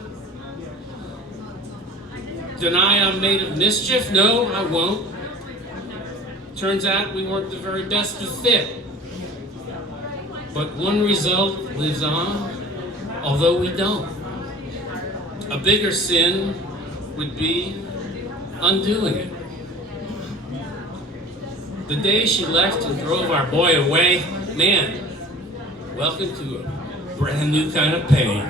Deny I'm made of mischief? No, I won't. Turns out we weren't the very best of fit. But one result lives on, although we don't. A bigger sin would be undoing it. The day she left and drove our boy away, man, welcome to a brand new kind of pain.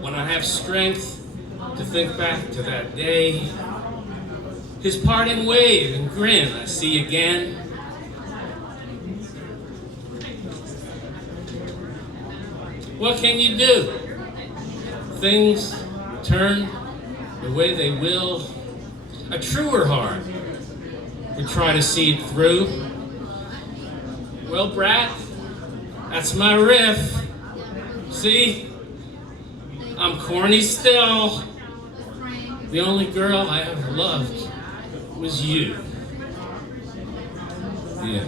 When I have strength to think back to that day, his parting wave and grin I see again. What can you do? Things turn the way they will. A truer heart would try to see it through. Well, Brat, that's my riff. See? I'm corny still. The only girl I ever loved was you. Yeah.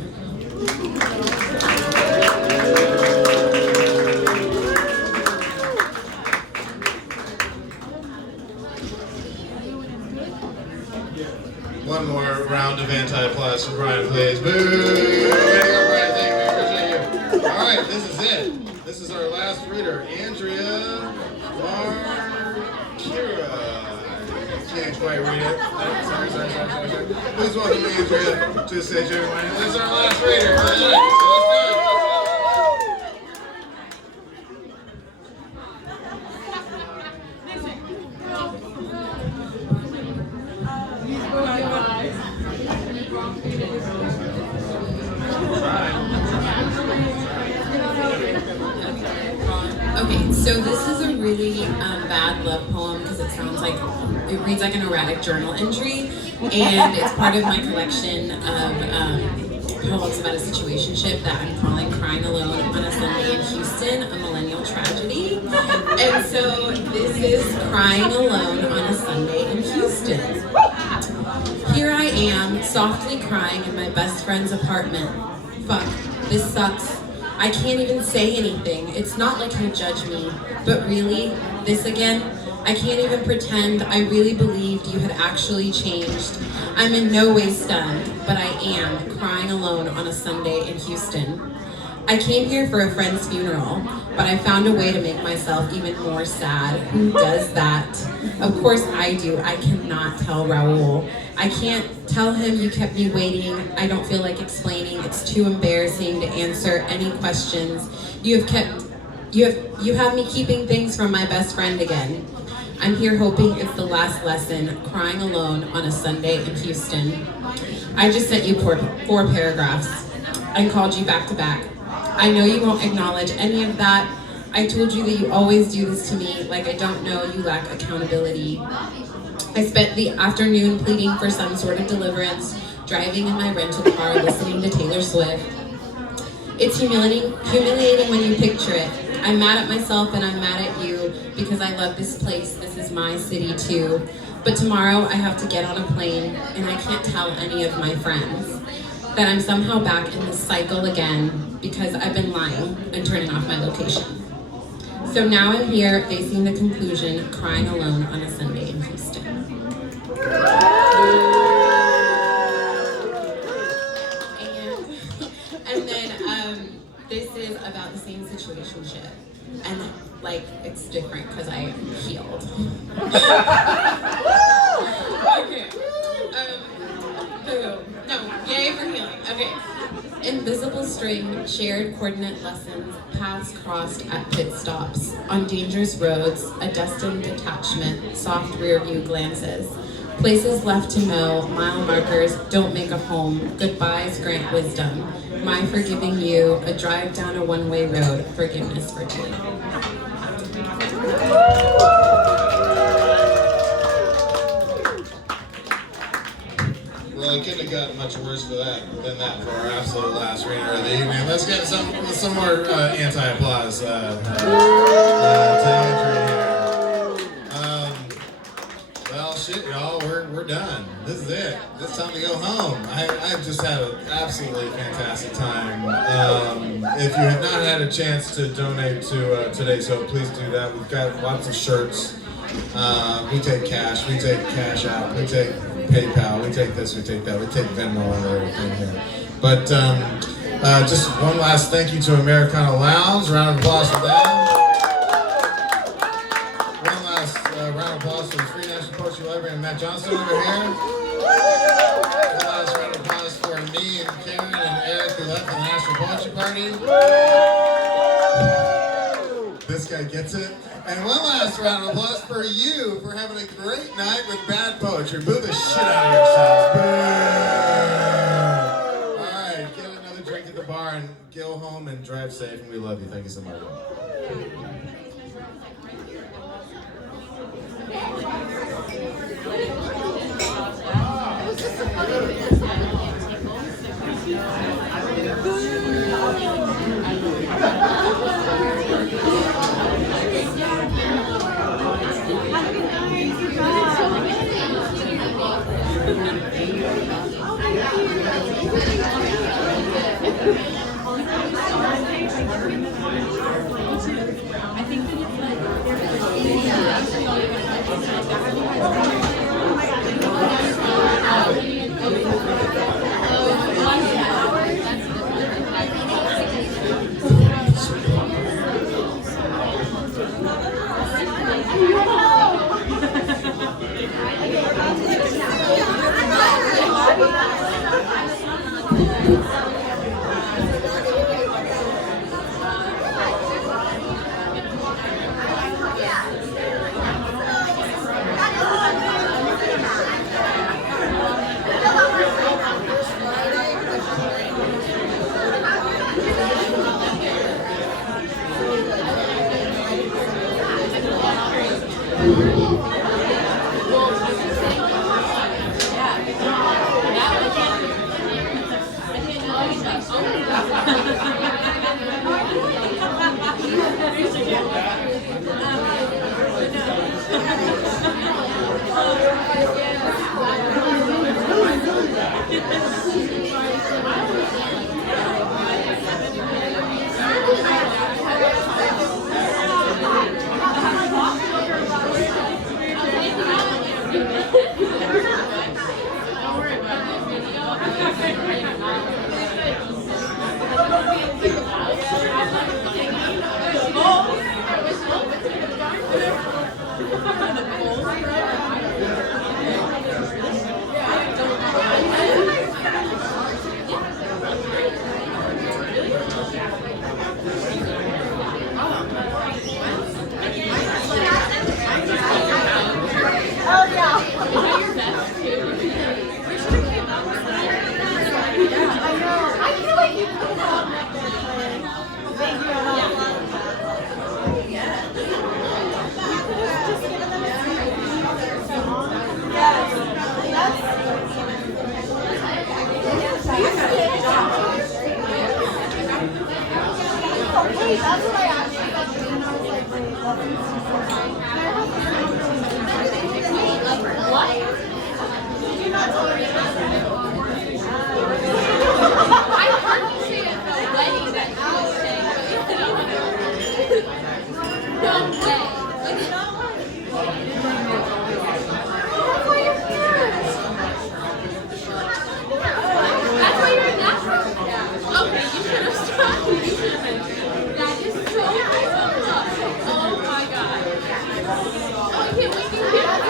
One more round of anti-applause for Brian, please. Boo! Way to go, Brian. Thank you. We appreciate you. All right, this is it. This is our last reader, Andrea Markira. Can't quite read it. Sorry. Please welcome Andrea to the stage, everyone. This is our last reader for the night. So let's do it. really bad love poem because it sounds like, it reads like an erratic journal entry, and it's part of my collection of poems about a situationship that I'm calling Crying Alone on a Sunday in Houston, a millennial tragedy. And so this is Crying Alone on a Sunday in Houston. Here I am, softly crying in my best friend's apartment. Fuck, this sucks. I can't even say anything. It's not like you judge me, but really, this again? I can't even pretend I really believed you had actually changed. I'm in no way stunned, but I am crying alone on a Sunday in Houston. I came here for a friend's funeral, but I found a way to make myself even more sad. Who does that? Of course I do. I cannot tell Raul. I can't tell him you kept me waiting. I don't feel like explaining. It's too embarrassing to answer any questions. You have me keeping things from my best friend again. I'm here hoping it's the last lesson, crying alone on a Sunday in Houston. I just sent you four paragraphs and called you back to back. I know you won't acknowledge any of that. I told you that you always do this to me, like I don't know you lack accountability. I spent the afternoon pleading for some sort of deliverance, driving in my rental car, listening to Taylor Swift. It's humiliating when you picture it. I'm mad at myself and I'm mad at you because I love this place. This is my city too. But tomorrow I have to get on a plane and I can't tell any of my friends that I'm somehow back in this cycle again because I've been lying and turning off my location. So now I'm here facing the conclusion, crying alone on a Sunday in Houston. And then this is about the same situationship. And like, it's different because I am healed. Okay. No, yay for healing. Okay. Invisible string, shared coordinate lessons, paths crossed at pit stops, on dangerous roads, a destined detachment, soft rear view glances, places left to know, mile markers, don't make a home, goodbyes grant wisdom, my forgiving you, a drive down a one-way road, forgiveness for two. Well, it couldn't have gotten much worse than that for our absolute last reader of the evening. Let's get some more anti-applause to Andrew here. Well, shit, y'all, we're done. This is it. It's time to go home. I've just had an absolutely fantastic time. If you have not had a chance to donate to today's hope, please do that. We've got lots of shirts. We take cash. We take cash out. We take PayPal, we take this, we take that, we take Venmo and everything here. But just one last thank you to Americana Lounge. Round of applause for them. One last round of applause for the Free National Poetry Library and Matt Johnston over here. One last round of applause for me and Karen and Eric who left the National Poetry Party. This guy gets it. And one last round of applause for you for having a great night with bad poetry. Boo the shit out of yourselves. Boo! Alright, get another drink at the bar and go home and drive safe. And we love you. Thank you so much. I think Oh my god. Oh, I can't wait to hear that.